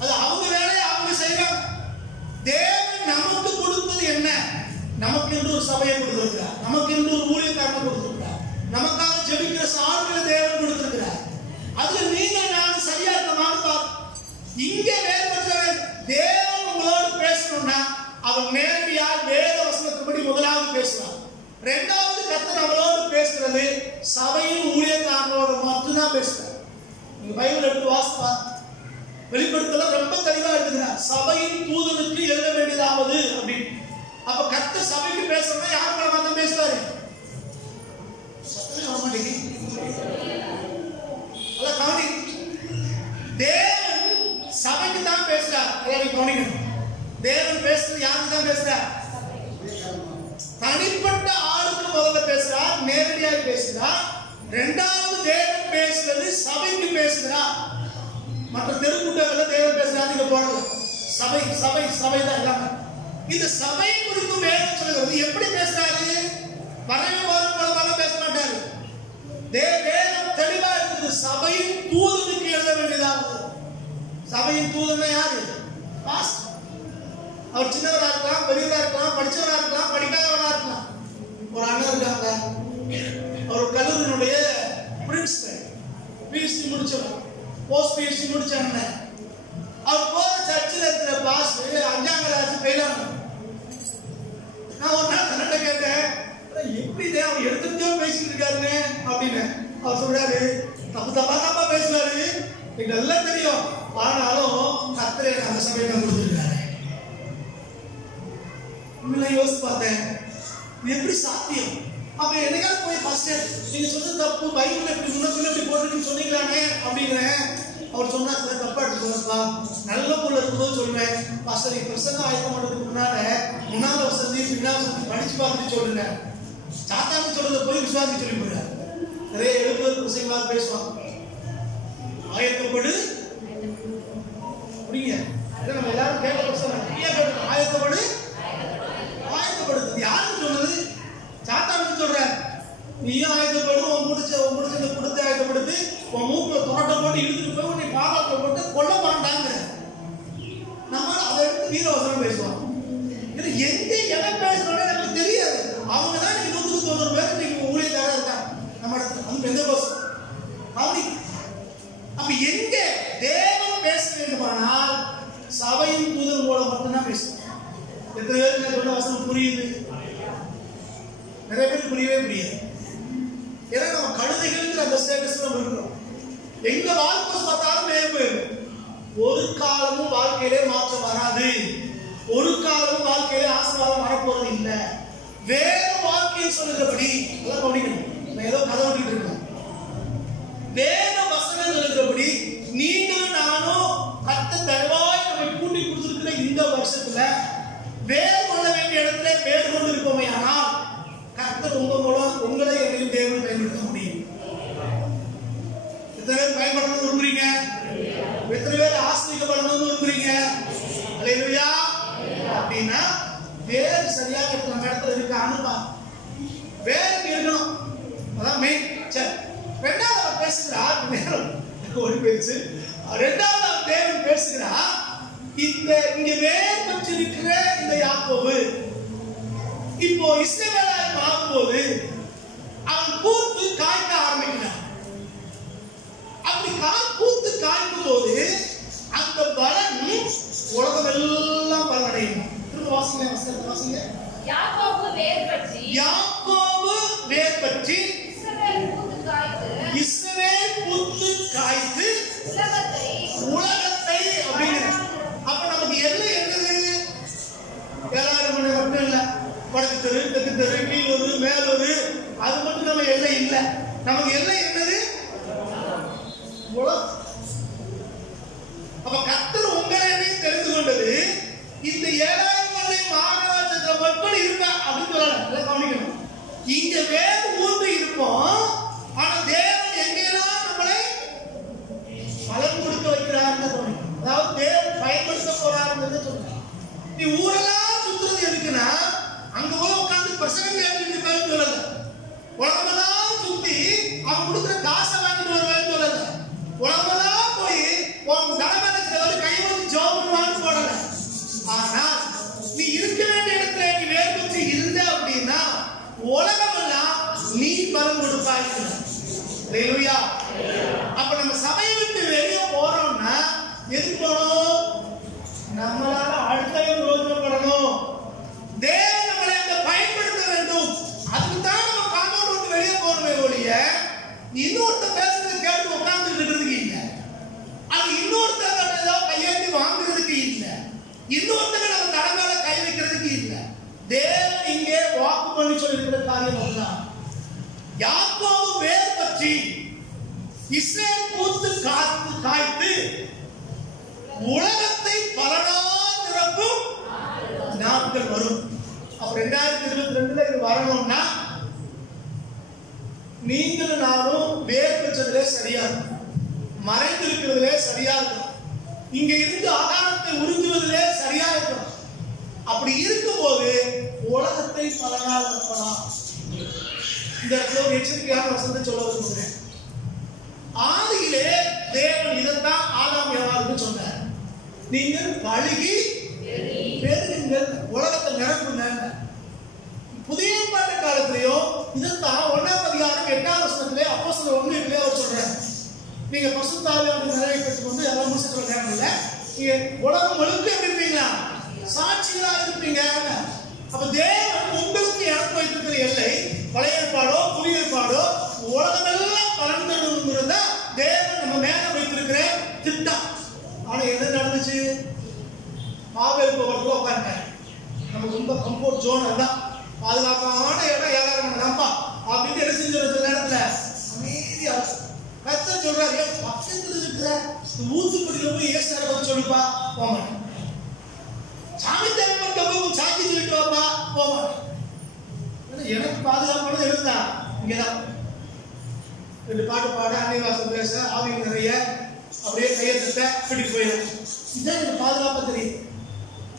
அது அவங்க வேலையை அவங்க செய்யறாங்க. தேவன் நமக்கு கொடுத்தது என்ன? நமக்கு என்று ஒரு சபையை கொடுத்திருக்கிறார், நமக்கு என்று ஒரு ஊழியக்காரனை கொடுத்திருக்கிறார், நமக்காக ஜெபிக்கிற சார்களை தேவன் கொடுத்திருக்கிறார். அதுல நீங்க நான் சரியா இருக்கணும்னு இங்க வேறுபட்ட தேவன் உங்களோடு பேசணும்னா அவர் நேரடியாக வேத வசனத்தின்படி முதலாவது பேசுவார். இரண்டாவது கர்த்தர் அவரோடு பேசுறது சபையின் ஊழியக்காரனோடு மட்டும்தான் பேசுறார். நீங்க பைபிள் எடுத்து வாசிப்பா, வெளிப்படுத்தல ரொம்ப தெளிவா எழுதுகிறார். சபையின் தூதனுக்கு எழுத வேண்டியதாவது அப்படின்னு. அப்ப கர்த்தர் சபைக்கு பேசணும்னா யார் மூலமா பேசுவாரு? தேவன் சபைக்கு தான் பேசுறார். தேவன் பேசுறது யாருக்கு தான் பேசுறார்? தனிப்பட்ட ஆளுக்கு முதல்ல பேசுறார், நேரடியாக பேசுறார். இரண்டாவது தேவன் பேசுறது சபைக்கு பேசுகிறார். மற்ற தெருக்கூட்டங்கள தேவன் பேசுறாரு, நீங்க போடல. சபை சபை சபை தான் எல்லாமே. இந்த சபை குறித்து வேதம் சொல்லுகிறது. எப்படி பேசுறாரு? வரவே போல பேச மாட்டாரு. வேதம் தெளிவா இருக்குது. சபையின் தூதனுக்கு எழுத வேண்டியதாவது. சபையின் தூதன் யாரு? பாஸ்டர். அவர் சின்னவரா இருக்கலாம், பெரியவரா இருக்கலாம், படிச்சவரா இருக்கலாம், படிக்காதவரா இருக்கலாம். ஒரு அண்ணன் இருக்காங்க, அவர் கல்லூரியினுடைய பிரின்சிபல், பிஎஸ்சி முடிச்சவர், போஸ்ட் பிஎஸ்சி முடிச்ச அண்ணன். அவர் போற சர்ச்சில் இருக்கிற பாஸ் 5ஆம் கிளாஸ் ஃபெயில் ஆனார். நான் ஒரு நாள் கரெக்டா கேட்டேன், எப்படி அவர் எடுத்துட்டோ பேசிட்டு இருக்காருன்னு அப்படின்னு. அவர் சொல்றாரு, தப்பா பேசுறாரு, எனக்கு நல்லா தெரியும், ஆனாலும் கர்த்தரே அந்த சபையை கொடுத்துருக்காரு. யோசிச்சு பார்த்தேன், எப்படி சாத்தியம்? அப்ப என்னைக்காவது போய் ஃபர்ஸ்ட் நீங்க சொன்னது தப்பு, பைபிள் எப்படி முன்னத்துல எப்படி போட்டுன்னு சொன்னீங்களானே அப்படிங்கிறேன். அவர் சொன்னா தப்பா எடுத்துக்கோப்பா, நல்ல பொருள் இருக்கும்போது சொல்றேன். பாஸ்டர் நீ பிரசங்கம் ஆயத்தம் பண்றதுக்கு முன்னால வசதி பின்னா வசதி படிச்சு பார்த்துட்டு சொல்லுங்க. சாத்தான்னு சொல்றதை போய் விசுவாசி சொல்லி போடுறாரு. நிறைய எழுப்புதல் பிரசங்கமாக பேசுவாங்க. ஆயத்தப்படு புரியுங்க, நம்ம எல்லாரும் கேட்க பிரசங்கம் ஆயத்தப்படு. ஆயத்தப்படுது யாருக்கு சொன்னது? சாத்தானுக்கு சொல்ற. நீயும் ஆயத்தப்படு, உன் முடிச்ச கொடுத்து ஆயத்தப்படுத்து, உன் மூக்குல தோட்டம் போட்டு இழுத்துட்டு போய் உன்னை பாதாளத்தை போட்டு கொல்ல தேவன் பேசுறோட நமக்கு தெரியாது. அவங்க தான் நீங்க 190 பேர் நீங்க ஊழியக்காரா இருக்காங்க நம்ம இடத்துல. அந்த பெந்தகோஸ்து அப்படி. அப்ப எங்க தேவன் பேச வேண்டுமானால் சபையின் தூதர் மூலம் மட்டும்தான் பேசும். எத்தனை பேருக்கு சொல்ல வசனம் புரியுது? நிறைய பேருக்கு புரியவே புரியாது. ஏன்னா நம்ம கழுதைகள் அந்த ஸ்டேட்டஸ்ல நம்ம இருக்கிறோம். எங்க வாழ்க்கை பார்த்தாலும் போயிடும். ஒரு காலமும் வாழ்க்கையிலே மாற்றம் வராது. ஒரு காலமும் வாழ்க்கையிலே ஆசீர்வாதம் வரப்போறது இல்லை. வேற வாழ்க்கையை சொல்லுகிறபடி எல்லாம் கவனிக்கணும். நான் ஏதோ கதை ஓட்டிட்டு இருக்கேன். வேத வசனம் சொல்லுகிறபடி நீங்களும் நானும் கர்த்தர் தயவாய் நம்மை கூட்டி கொடுத்திருக்கிற இந்த வருஷத்துல வேர் கொள்ள வேண்டிய இடத்துல வேர் கொண்டு இருப்போமே. ஆனால் கர்த்தர் உங்க மூலம் உங்களை என்னையும் தேவன் பயன்படுத்த முடியும். எத்தனை பேர் பயன்படுத்தணும்னு விரும்புறீங்க? எத்தனை பேர் ஆசீர்வதிக்கப்படணும்னு விரும்புறீங்க? அல்லேலூயா. அப்படின்னா வேர் சரியாக நம்ம இடத்துல இருக்கான்னு வேருக்கு இருக்கணும். அதான் மெயின். சரி, ரெண்டாவது அவர் பேசுகிறார். ஒரு பேச்சு. ரெண்டாவது அவர் தேவன் பேசுகிறார். இங்க வேர் பெற்றிருக்கிற இந்த யாக்கோபு இப்போ இஸ்ரவேலாய் மாறும்போது அவன் பூத்து காய்க்க ஆரம்பிக்கிறான். அப்படி பூத்து காய்க்கும் போது அந்த பலன் உலகம் எல்லாம் பலனடையும். திரும்ப வாசிங்க. யாக்கோபு வேர் பற்றி இஸ்ரவேல் பூத்து காய்த்து உலகத்தை அப்படிங்கிற. அப்ப நமக்கு எல்லை என்னது? 7000 மணி மட்டும் இல்ல. வடக்கு தெரு, தெற்கு தெரு, கீழூர், மேலூர், அது மட்டும் நம்ம எல்லை இல்ல. நமக்கு எல்லை என்னது? உலகம். அப்ப கர்த்தர் உங்களை தெரிந்து கொண்டது இந்த 7000 மணி மாநகராட்சத்துல மட்டும் இருப்பா அப்படின்னு சொல்லல. கவனிக்கணும். இங்க வேறு ஊர்ல இருப்போம். ஆனா தேவன் எங்கெல்லாம் நம்மளை பலன் கொடுக்க வைக்கிறாருன்னு தோணும். அதாவது தேவன் பயன்படுத்த போறாருன்னு சொல்றாங்க. நீ ஊரெல்லாம் சுத்துறது எதுக்குன்னா அங்க போய் உட்காந்து பிரசங்கம் கேட்டு பேருந்து சொல்லல. உலகமெல்லாம் சுத்தி அவன் கொடுக்குற காசை வாங்கிட்டு வருவேன்னு சொல்லல. உலகமெல்லாம் போய் உன் தலைமையில கை வந்து ஜோபுவான்னு போடல. ஆனா நீ இருக்க வேண்டிய இடத்துல நீ வேறு பற்றி இருந்த அப்படின்னா உலகமெல்லாம் நீ பலன் கொடுப்பாய். அல்லேலூயா. அப்ப நம்ம சபையை விட்டு வெளியே போறோம்னா எதுக்கு போறோம்? நம்மளால அடுத்தவங்க பிரயோஜனப்படணும். தேவன் நம்மளை அங்க பயன்படுத்த வேண்டும். அதுக்கு தான் நம்ம காம்பவுண்ட் விட்டு வெளியே போறோமே ஒழிய இன்னொருத்த பேசுறது கேட்டு உட்கார்ந்து இருக்கிறதுக்கு இல்லை. அது இன்னொருத்தங்க ஏதாவது கையேந்தி வாங்குறதுக்கு இல்லை. இன்னொருத்தங்க நம்ம தலைமையில கை வைக்கிறதுக்கு இல்லை. தேவன் இங்கே வாக்கு பண்ணி சொல்லிருக்கிற காரியம் அதுதான். யாக்கோபு வேர் பற்றி இஸ்ரவேல் பூத்து காய்த்து உலகத்தை பலனால் நிரப்பும் நாட்கள் வரும். அப்ப 2022 இது வரணும்னா நீங்களும் நானும் வேர் பெற்றதிலே சரியா இருக்கும். மறைந்திருக்கிறதுலே சரியா இருக்கும். இங்க இருந்து ஆதாரத்தை உறிஞ்சுவதிலே சரியா இருக்கும். அப்படி இருக்கும்போது உலகத்தை பலனால் நிரப்பலாம். இந்த இடத்துல ஒரு எச்சரிக்கையான வசனத்தை சொல்ல விரும்புகிறேன். ஆதியிலே தேவன் இதைத்தான் ஆதாம் ஏவாளுக்கு சொன்னார். நீங்கள் பழுகி பெருகுங்கள், உலகத்தை நிரப்புங்க. புதிய ஏற்பாட்டு காலத்திலேயும் இதைத்தான் 1ஆம் அதிகாரம் 8ஆம் வசனத்திலே அப்போஸ்தலர் 1:8 அவர் சொல்றாரு. நீங்க பரிசுத்த ஆவியானவரை நிறைவேற்றி பெற்றுக்கொண்டு எல்லா முடிச்சுக்கிற நேரம் இல்லை. நீங்க உலகம் முழுக்க எப்படி இருப்பீங்களா? சாட்சிகளா இருப்பீங்க. அப்ப தேவன் உங்களுக்கு எனக்கு வைத்திருக்கிற எல்லை பழைய ஏற்பாடோ புதிய ஏற்பாடோ உலகமெல்லாம் பலன்கிறத தேவன் நம்ம மேல வைத்திருக்கிற திட்டம். ஆனா என்ன நடந்துச்சு? ஆவேல் போவர்கள் உட்காந்துட்டாங்க. நமக்கு ரொம்ப கம்ஃபோர்ட் ஜோன் அதுதான். பாதுகாப்பான இடம் 7000 மணி நம்பா அப்படின்னு என்ன செஞ்சு நேரத்துல அமைதியா கர்த்தர் சொல்றாரு, பக்கத்துல இருக்கிற ஊத்துக்குடியில போய் ஏசுனார வந்து சொல்லுப்பா, போக மாட்டேன். சாமி தேவைப்பட்ட போய் சாட்சி சொல்லிட்டு வாப்பா, போக மாட்டேன். எனக்கு பாதுகாப்பானது எழுந்தா இங்கதான் 2 பாட்டு பாட, அன்னைவாசம் பேச, ஆவியம் நிறைய, அப்படியே கையை தட்ட பிடிக்கு போயிடும். இதான் எனக்கு பாதுகாப்பா தெரியும்.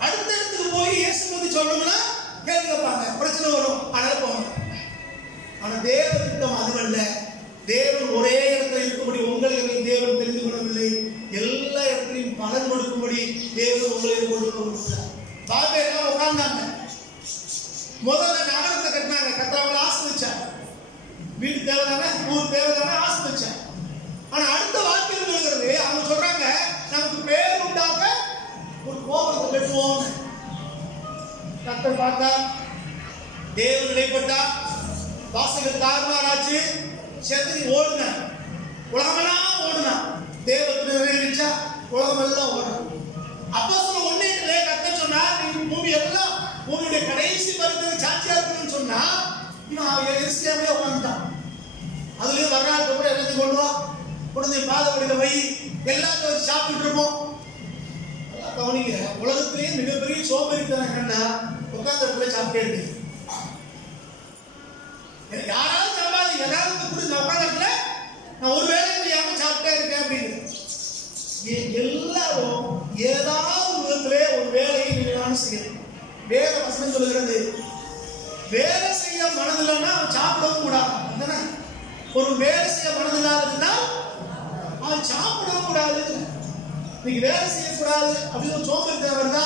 அடுத்த இடத்துக்கு போய் இயேசு பத்தி சொல்லணும்னா கேள்வி கேட்பாங்க, பிரச்சனை வரும், அதனால போங்க. ஆனா தேவ திட்டம் அதுவல்ல. தேவன் ஒரே இடத்துல இருக்கும்படி உங்களை தேவன் தெரிந்து கொள்ளவில்லை. எல்லா இடத்திலையும் பலன் கொடுக்கும்படி தேவன் உங்களை கொண்டு கொடுக்கிறார். பாபே எல்லாம் உட்கார்ந்தாங்க. முதல்ல நகரத்தை கட்டினாங்க, கர்த்தர் ஆசீர்வதிச்சார். வீடு தேவைதானே, ஊர் தேவைதானே, ஆசீர்வதிச்சார். ஆனா அடுத்த வாக்கியம் சொல்கிறது, அவங்க சொல்றாங்க நமக்கு பேர் உண்டாக ஒரு கோபுரத்தை கட்டுவோம். கர்த்தர் பார்த்தா, தேவன் இடைப்பட்டார், வாசல்கள் தாறுமாறாச்சு, செதறி ஓடுன, உலகமெல்லாம் ஓடுனா, தேவத்துக்கு நிறைவேறிச்சா, உலகமெல்லாம் ஓடணும். அப்போஸ்தலர் 1:8 கர்த்தர் சொன்னார், நீங்க பூமி எல்லாம் பூமியுடைய கடைசி மருத்துவ சாட்சியா இருக்கணும்னு சொன்னா, இவன் எருசலேம்லயே உட்கார்ந்துட்டான். அதுலயும் வர்றாங்க கூட எல்லாத்தையும் கொண்டு வா, கொண்டு பாதவடியில வை, எல்லாத்தையும் சாப்பிட்டு இருப்போம். கவனிங்க, உலகத்திலேயே மிகப்பெரிய சோம்பேறித்தனம் என்னன்னா உட்கார்ந்து சாப்பிட்டே இருக்கு. யாராவது சம்பாதி எல்லாரும் கூட உட்கார்ந்து நான் ஒரு வேலை செய்யாம சாப்பிட்டே இருக்கேன் அப்படின்னு. எல்லாரும் ஏதாவது விதத்திலே ஒரு வேலையை நீங்க செய்யணும். வேற வசனம் சொல்லுகிறது, வேலை செய்ய மனதில்லைன்னா அவன் சாப்பிடவும் கூடாது. ஒரு வேலை செய்ய மனதில்லாதுன்னா அவன் சாப்பிடவும் கூடாது. இன்னைக்கு வேலை செய்யக்கூடாது அப்படின்னு ஒரு சோம்பேறித்தனம் வருதா,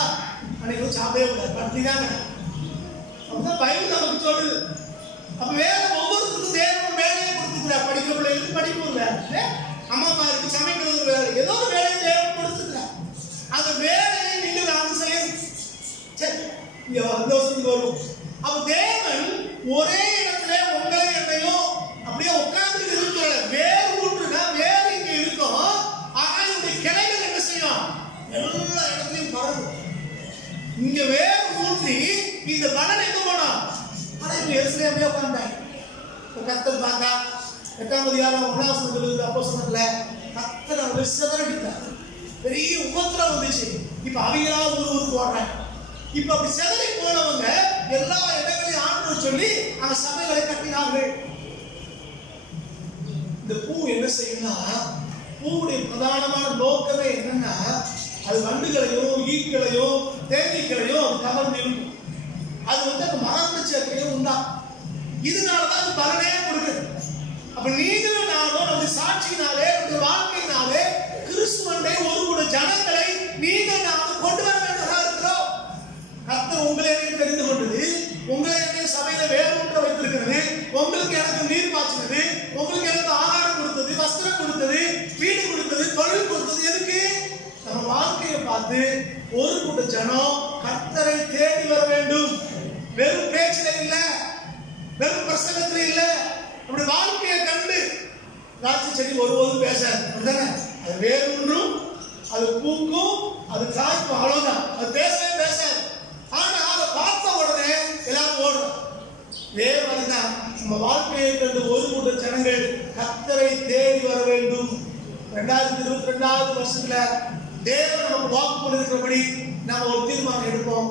அன்னைக்கு சாப்பிடவே கூடாது, பட்டினிதான். அப்படிதான் பைபிள் நமக்கு சொல்லுது. அப்ப வேலை ஒவ்வொருத்தருக்கும் தேவன் வேலையை கொடுத்துக்கிறார். படிக்கிற பிள்ளைகளுக்கு படிப்பு ஒரு வேலை, அம்மாமாருக்கு சமைக்கிறது ஒரு வேலை, ஏதோ ஒரு வேலையை தேவன் கொடுத்துக்கிறார். அந்த வேலையை நீங்கள் நான் செய்யணும். சரி, இங்க சந்தோஷத்துக்கு வரும். அப்ப தேவன் ஒரே இடத்துல உங்களை என்னையும் அப்படியே உட்கார்ந்து இருக்கிற வேறு ஊற்றுனா வேறு இங்க இருக்கும். ஆனா இந்த கிளைகள் என்ன செய்யும், எல்லா இடத்துலயும் பரவும். இங்க வேறு ஊற்றி இந்த பலன் எங்க போனோம், ஆனா இங்க எருசலேம்லயே உட்கார்ந்தாங்க. கர்த்தர் பார்த்தா 8ஆம் அதிகாரம் 1ஆம் வசனத்துல அப்போஸ்தலர்ல கர்த்தர் அவரை சிதறடித்தார். பெரிய உபத்திரம் வந்துச்சு. இப்ப அவங்களா ஊருக்கு ஓடுறாங்க. இப்ப அப்படி சிதறி போனவங்க எல்லா இடங்களையும் ஆண்டு சொல்லி அந்த சபைகளை கட்டினார்கள். இந்த பூ என்ன செய்யும்னா, பூவுடைய பிரதானமான நோக்கமே என்னன்னா, அது வண்டுகளையும் ஈக்களையும் தேனீக்களையும் அது கவர்ந்து இருக்கும். அது அந்த மரபு சேர்க்கையும் உண்டா. இதனாலதான் அது பலனே கொடுக்குது. அப்ப நீங்களும் நானும் நம்ம சாட்சியினாலே நம்ம வாழ்க்கையினாலே கிறிஸ்துவனுடைய ஒரு கூட ஜனங்களை நீங்கள் நானும் கொண்டு வர வேண்டியதா இருக்கிறோம். கர்த்தர் உங்களை தெரிந்து கொண்டது, உங்களை சபையில வேறு வைத்திருக்கிறது, உங்களுக்கு எனக்கு நீர் பாய்ச்சினது, உங்களுக்கு எனக்கு ஆகாரம் கொடுத்தது, வஸ்திரம் கொடுத்தது, வீடு கொடுத்தது, தொழில் கொடுத்தது. எதுக்கு? நம்ம வாழ்க்கையை பார்த்து ஒரு கூட்ட ஜனம் கர்த்தரை தேடி வர வேண்டும். வெறும் பேச்சில இல்ல, வெறும் பிரசங்கத்துல இல்ல, அப்படி வாழ்க்கையை கண்டு திராட்சை செடி ஒருவரும் பேசாது. அப்படிதானே? அது வேறு ஒன்றும், அது பூக்கும், அது காய்க்கும், அவ்வளவுதான். அது பேசவே பேசாது. ஆனா அதை பார்த்த உடனே எல்லாரும் ஓடும். வேறு மாதிரிதான் நம்ம வாழ்க்கையை கண்டு ஒரு கூட்ட ஜனங்கள் கர்த்தரை தேடி வர வேண்டும். 2022 வருஷத்துல தேவன் நமக்கு வாக்கு பண்ணிருக்கிறபடி நாம ஒரு தீர்மானம் எடுப்போம்.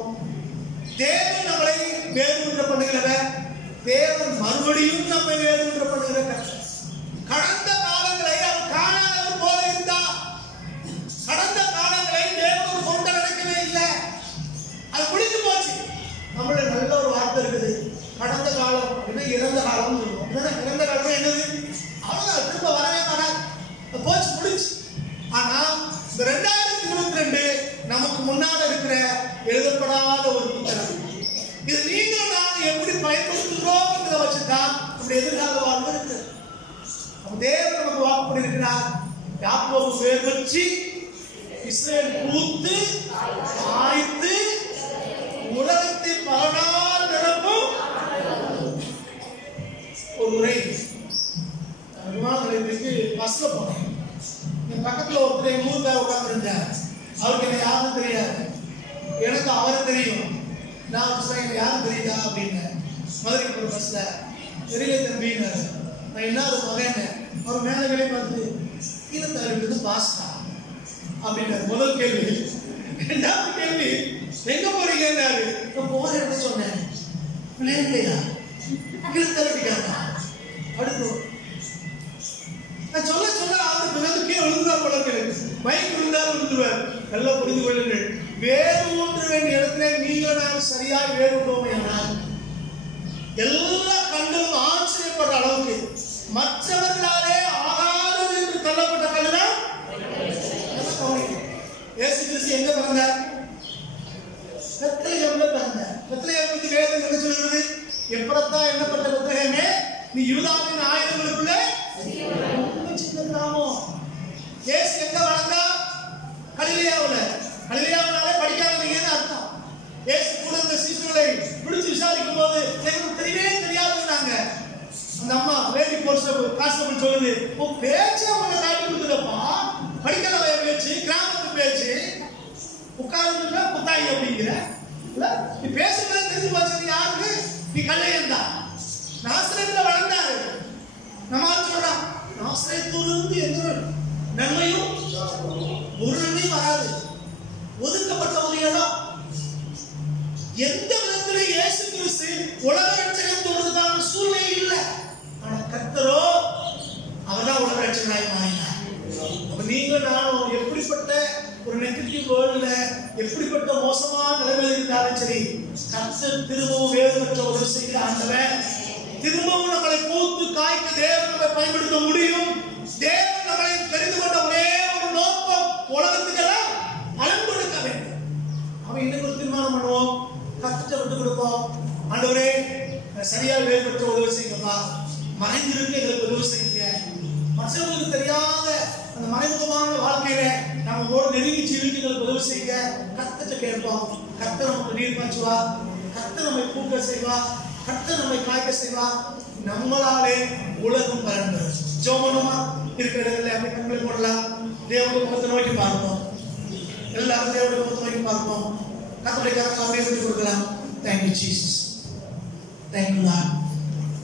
தேவன் நம்மளை வேறுபட்ட பண்ணுகிறவர், தேவன் மறுபடியும் நம்மை வேறுபட்ட பண்ணுகிற கடந்த காலங்களை அவர் காணாதவர் போல இருந்தார். கடந்த காலங்களை தேவன் கொண்டு நடக்கவே இல்லை, அது முடிஞ்சு போச்சு. நம்மளுடைய நல்ல ஒரு வார்த்தை இருக்குது, கடந்த காலம் அப்படின்னா இறந்த காலம் சொல்லுவோம். இறந்த காலம் என்னது, அவ்வளவுதான், திரும்ப வரவே மாட்டாங்க, போச்சு, முடிச்சு. ஆனா இந்த 2022 நமக்கு முன்னால இருக்கிற எழுதப்படாத ஒரு புத்தகம். இது நீங்கள் நான் எப்படி பயன்படுத்துகிறோம் என்பதை வச்சுதான் நம்முடைய எதிர்கால வாழ்வு இருக்கு. தேவன் நமக்கு வாக்கு பண்ணியிருக்கிறார், யாக்கோபு வேர் வச்சு இஸ்ரவேல் பூத்து ஆய்த்து உலகத்தை பலனால் நிரப்பும். ஒரு முறை விமான நிலையத்துக்கு பஸ்ல போனேன். என் பக்கத்துல ஒருத்தர் எங்க ஊருக்காக உட்கார்ந்துருந்தார். அவருக்கு என்ன யாரும் தெரியாது, எனக்கு அவரை தெரியும். நான் சொன்னேன், யாரும் தெரியுதா அப்படின்னு. மதுரைக்கு ஒரு பஸ்ல தெரியல தம்பின்னாரு. நான் என்ன ஒரு மகன், அவர் மேலே பார்த்து கீழே பாஸ்டா அப்படின்னாரு. முதல் கேள்வி. ரெண்டாவது கேள்வி, எங்க போறீங்கன்னாரு. நான் போற இடத்த சொன்னேன், இல்லையா கீழே தரட்டிக்காங்க. அடுத்து நான் சொல்ல சொல்ல அவருக்கு கீழே விழுந்துதான் போல இருக்கு. மைக் விழுந்தாலும் விழுந்துருவார். நல்லா புரிந்து கொள்ளுங்கள், வேறு ஒன்று வேண்டிய இடத்துல நீங்கள் நான் சரியாய் வேறுபட்டோம் என்றால் எல்லா கண்களும் ஆச்சரியப்படுற அளவுக்கு மற்றவர்களாலே ஆகாதது என்று தள்ளப்பட்ட கல்லுதான். இயேசு கிறிஸ்து எங்க பிறந்தார்? பெத்லகேம்ல பிறந்தார். பெத்லகேம் பத்தி வேதம் என்ன சொல்கிறது? எப்ராத்தா என்னப்பட்ட பெத்லகேமே, நீ யூதாவின் ஆயிரங்களுக்குள்ளே சின்ன கிராமம். இயேசு எங்க வளர்ந்தா? கலிலேயாவுல. கலிலேயாவுனாலே படிக்காதவங்கன்னு அர்த்தம். இயேசு கூட இந்த சீசர்களை பிடிச்சு விசாரிக்கும் போது எனக்கு தெரியவே தெரியாதுன்னாங்க. அந்த அம்மா லேடி கான்ஸ்டபிள் சொல்லுது, உன் பேச்சு அவங்க காட்டி கொடுக்குறப்பா, படிக்காத பேச்சு, கிராமத்து பேச்சு, உட்கார்ந்து புத்தாயி அப்படிங்கிற நீ பேசுறத தெரிஞ்சு போச்சு. யாருக்கு? நீ கல்லையன் தான். நாசரேத்துல வளர்ந்தாரு. நம்ம சொல்றான், நாசரேத்திலிருந்து எந்த நன்மையும் ஒரு நன்மையும் வராது. ஒதுக்கப்பட்ட ஒரு இடம். எந்த விதத்திலும் இயேசு கிறிஸ்து உலக ரட்சகன் தொடர்பான சூழ்நிலை இல்லை. ஆனா கர்த்தரோ அவர்தான் உலக ரட்சகனாய் மாறினார். அப்ப நீங்க நானும் எப்படிப்பட்ட ஒரு நெகட்டிவ் வேர்ல்ட்ல, எப்படிப்பட்ட மோசமான நிலைமையில் இருந்தாலும் சரி, கர்த்தர் திரும்பவும் வேறு பெற்ற உதவி செய்கிற ஆண்டவர், திரும்பவும் நம்மளை பூத்து காய்க்க தேவன் நம்மை பயன்படுத்த முடியும். தேவன் நம்மளை தெரிந்து கொண்ட ஒரே ஒரு நோக்கம், உலகத்துக்கெல்லாம் பலன் கொடுக்க வேண்டும். அவன் இன்னும் ஒரு தீர்மானம் பண்ணுவோம், கர்த்தரை விட்டு கொடுப்போம். ஆண்டவரே சரியா வேறு பெற்ற உதவி செய்யுங்கப்பா, மறைந்திருக்கு எங்களுக்கு உதவி செய்யுங்க. மற்றவங்களுக்கு தெரியாத அந்த மறைமுகமான வாழ்க்கையில நம்ம நெருங்கி ஜீவிக்கிறதுக்கு உதவி செய்ய கர்த்தரை கேட்போம். கர்த்தர் நமக்கு நீர் பாய்ச்சுவா, கர்த்தர் நம்மை பூக்க செய்வா, கர்த்தர் நம்மை காய்க்க செய்வா. நம்மளாலே உலகம் பலன் பெறும். ஜோமனமா இருக்கிற இடத்துல அப்படி கண்களை போடலாம். தேவனுடைய முகத்தை நோக்கி பார்ப்போம். எல்லாரும் தேவனுடைய முகத்தை நோக்கி பார்ப்போம். கர்த்தருடைய கரத்தை அப்படியே விட்டு கொடுக்கலாம். Thank you Jesus, thank you Lord,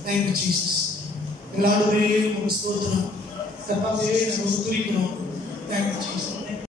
thank you Jesus. எல்லாருமே உங்களுக்கு ஸ்தோத்திரம். தப்பாவே நம்ம துதிக்கணும். Thank you Jesus.